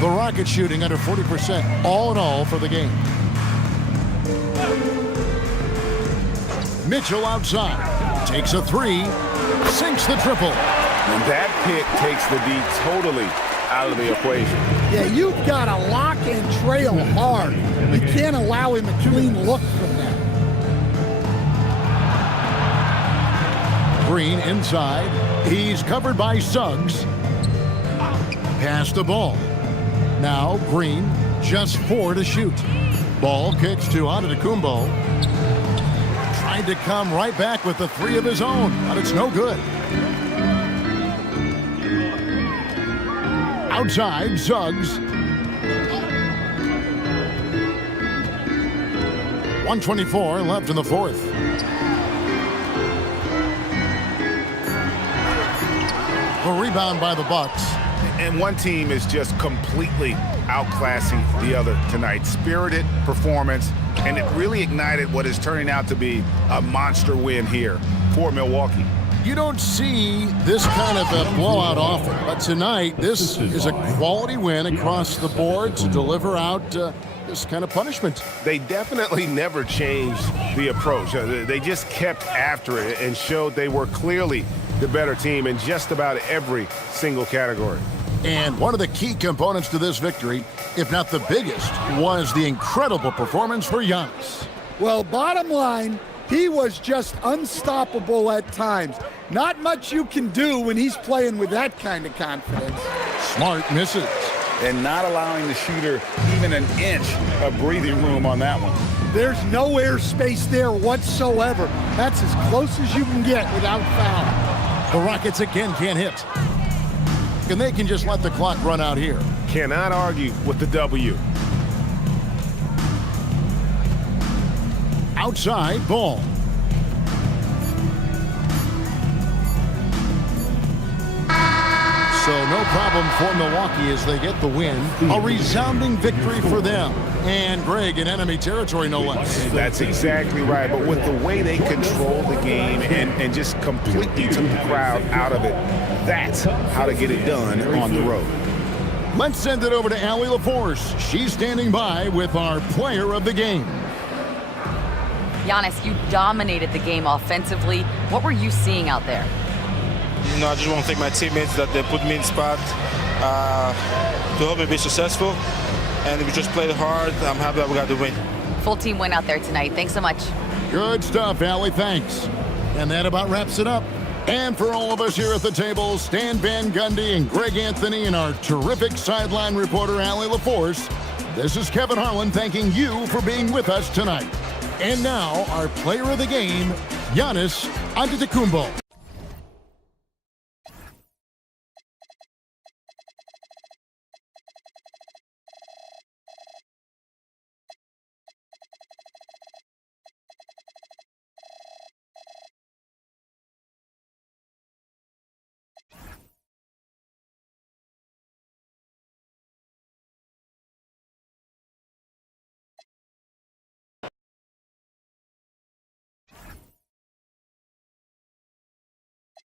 The Rockets shooting under 40% all in all for the game. Mitchell outside. Takes a 3. Sinks the triple. And that pick takes the D totally out of the equation. Yeah, you've got to lock and trail hard. You can't allow him a clean look from that. Green inside. He's covered by Suggs. Pass the ball. Now Green, just 4 to shoot. Ball kicks to Antetokounmpo. Tried to come right back with the 3 of his own, but it's no good. Outside, Suggs. 1:24 left in the 4th. The rebound by the Bucks. And one team is just completely outclassing the other tonight. Spirited performance, and it really ignited what is turning out to be a monster win here for Milwaukee. You don't see this kind of a blowout often, but tonight this is a quality win across the board to deliver out this kind of punishment. They definitely never changed the approach. They just kept after it and showed they were clearly the better team in just about every single category. And one of the key components to this victory, if not the biggest, was the incredible performance for Giannis. Well, bottom line, he was just unstoppable at times. Not much you can do when he's playing with that kind of confidence. Smart misses. And not allowing the shooter even an inch of breathing room on that one. There's no airspace there whatsoever. That's as close as you can get without foul. The Rockets again can't hit. And they can just let the clock run out here. Cannot argue with the W. Outside, ball. So no problem for Milwaukee as they get the win. A resounding victory for them. And Greg in enemy territory, no less. That's exactly right. But with the way they controlled the game and just completely took the crowd out of it, that's how to get it done on the road. Let's send it over to Allie LaForce. She's standing by with our player of the game. Giannis, you dominated the game offensively. What were you seeing out there? You know, I just want to thank my teammates that they put me in spot to help me be successful. And we just played hard. I'm happy that we got the win. Full team win out there tonight. Thanks so much. Good stuff, Allie. Thanks. And that about wraps it up. And for all of us here at the table, Stan Van Gundy and Greg Anthony and our terrific sideline reporter, Allie LaForce, this is Kevin Harlan thanking you for being with us tonight. And now, our player of the game, Giannis Antetokounmpo.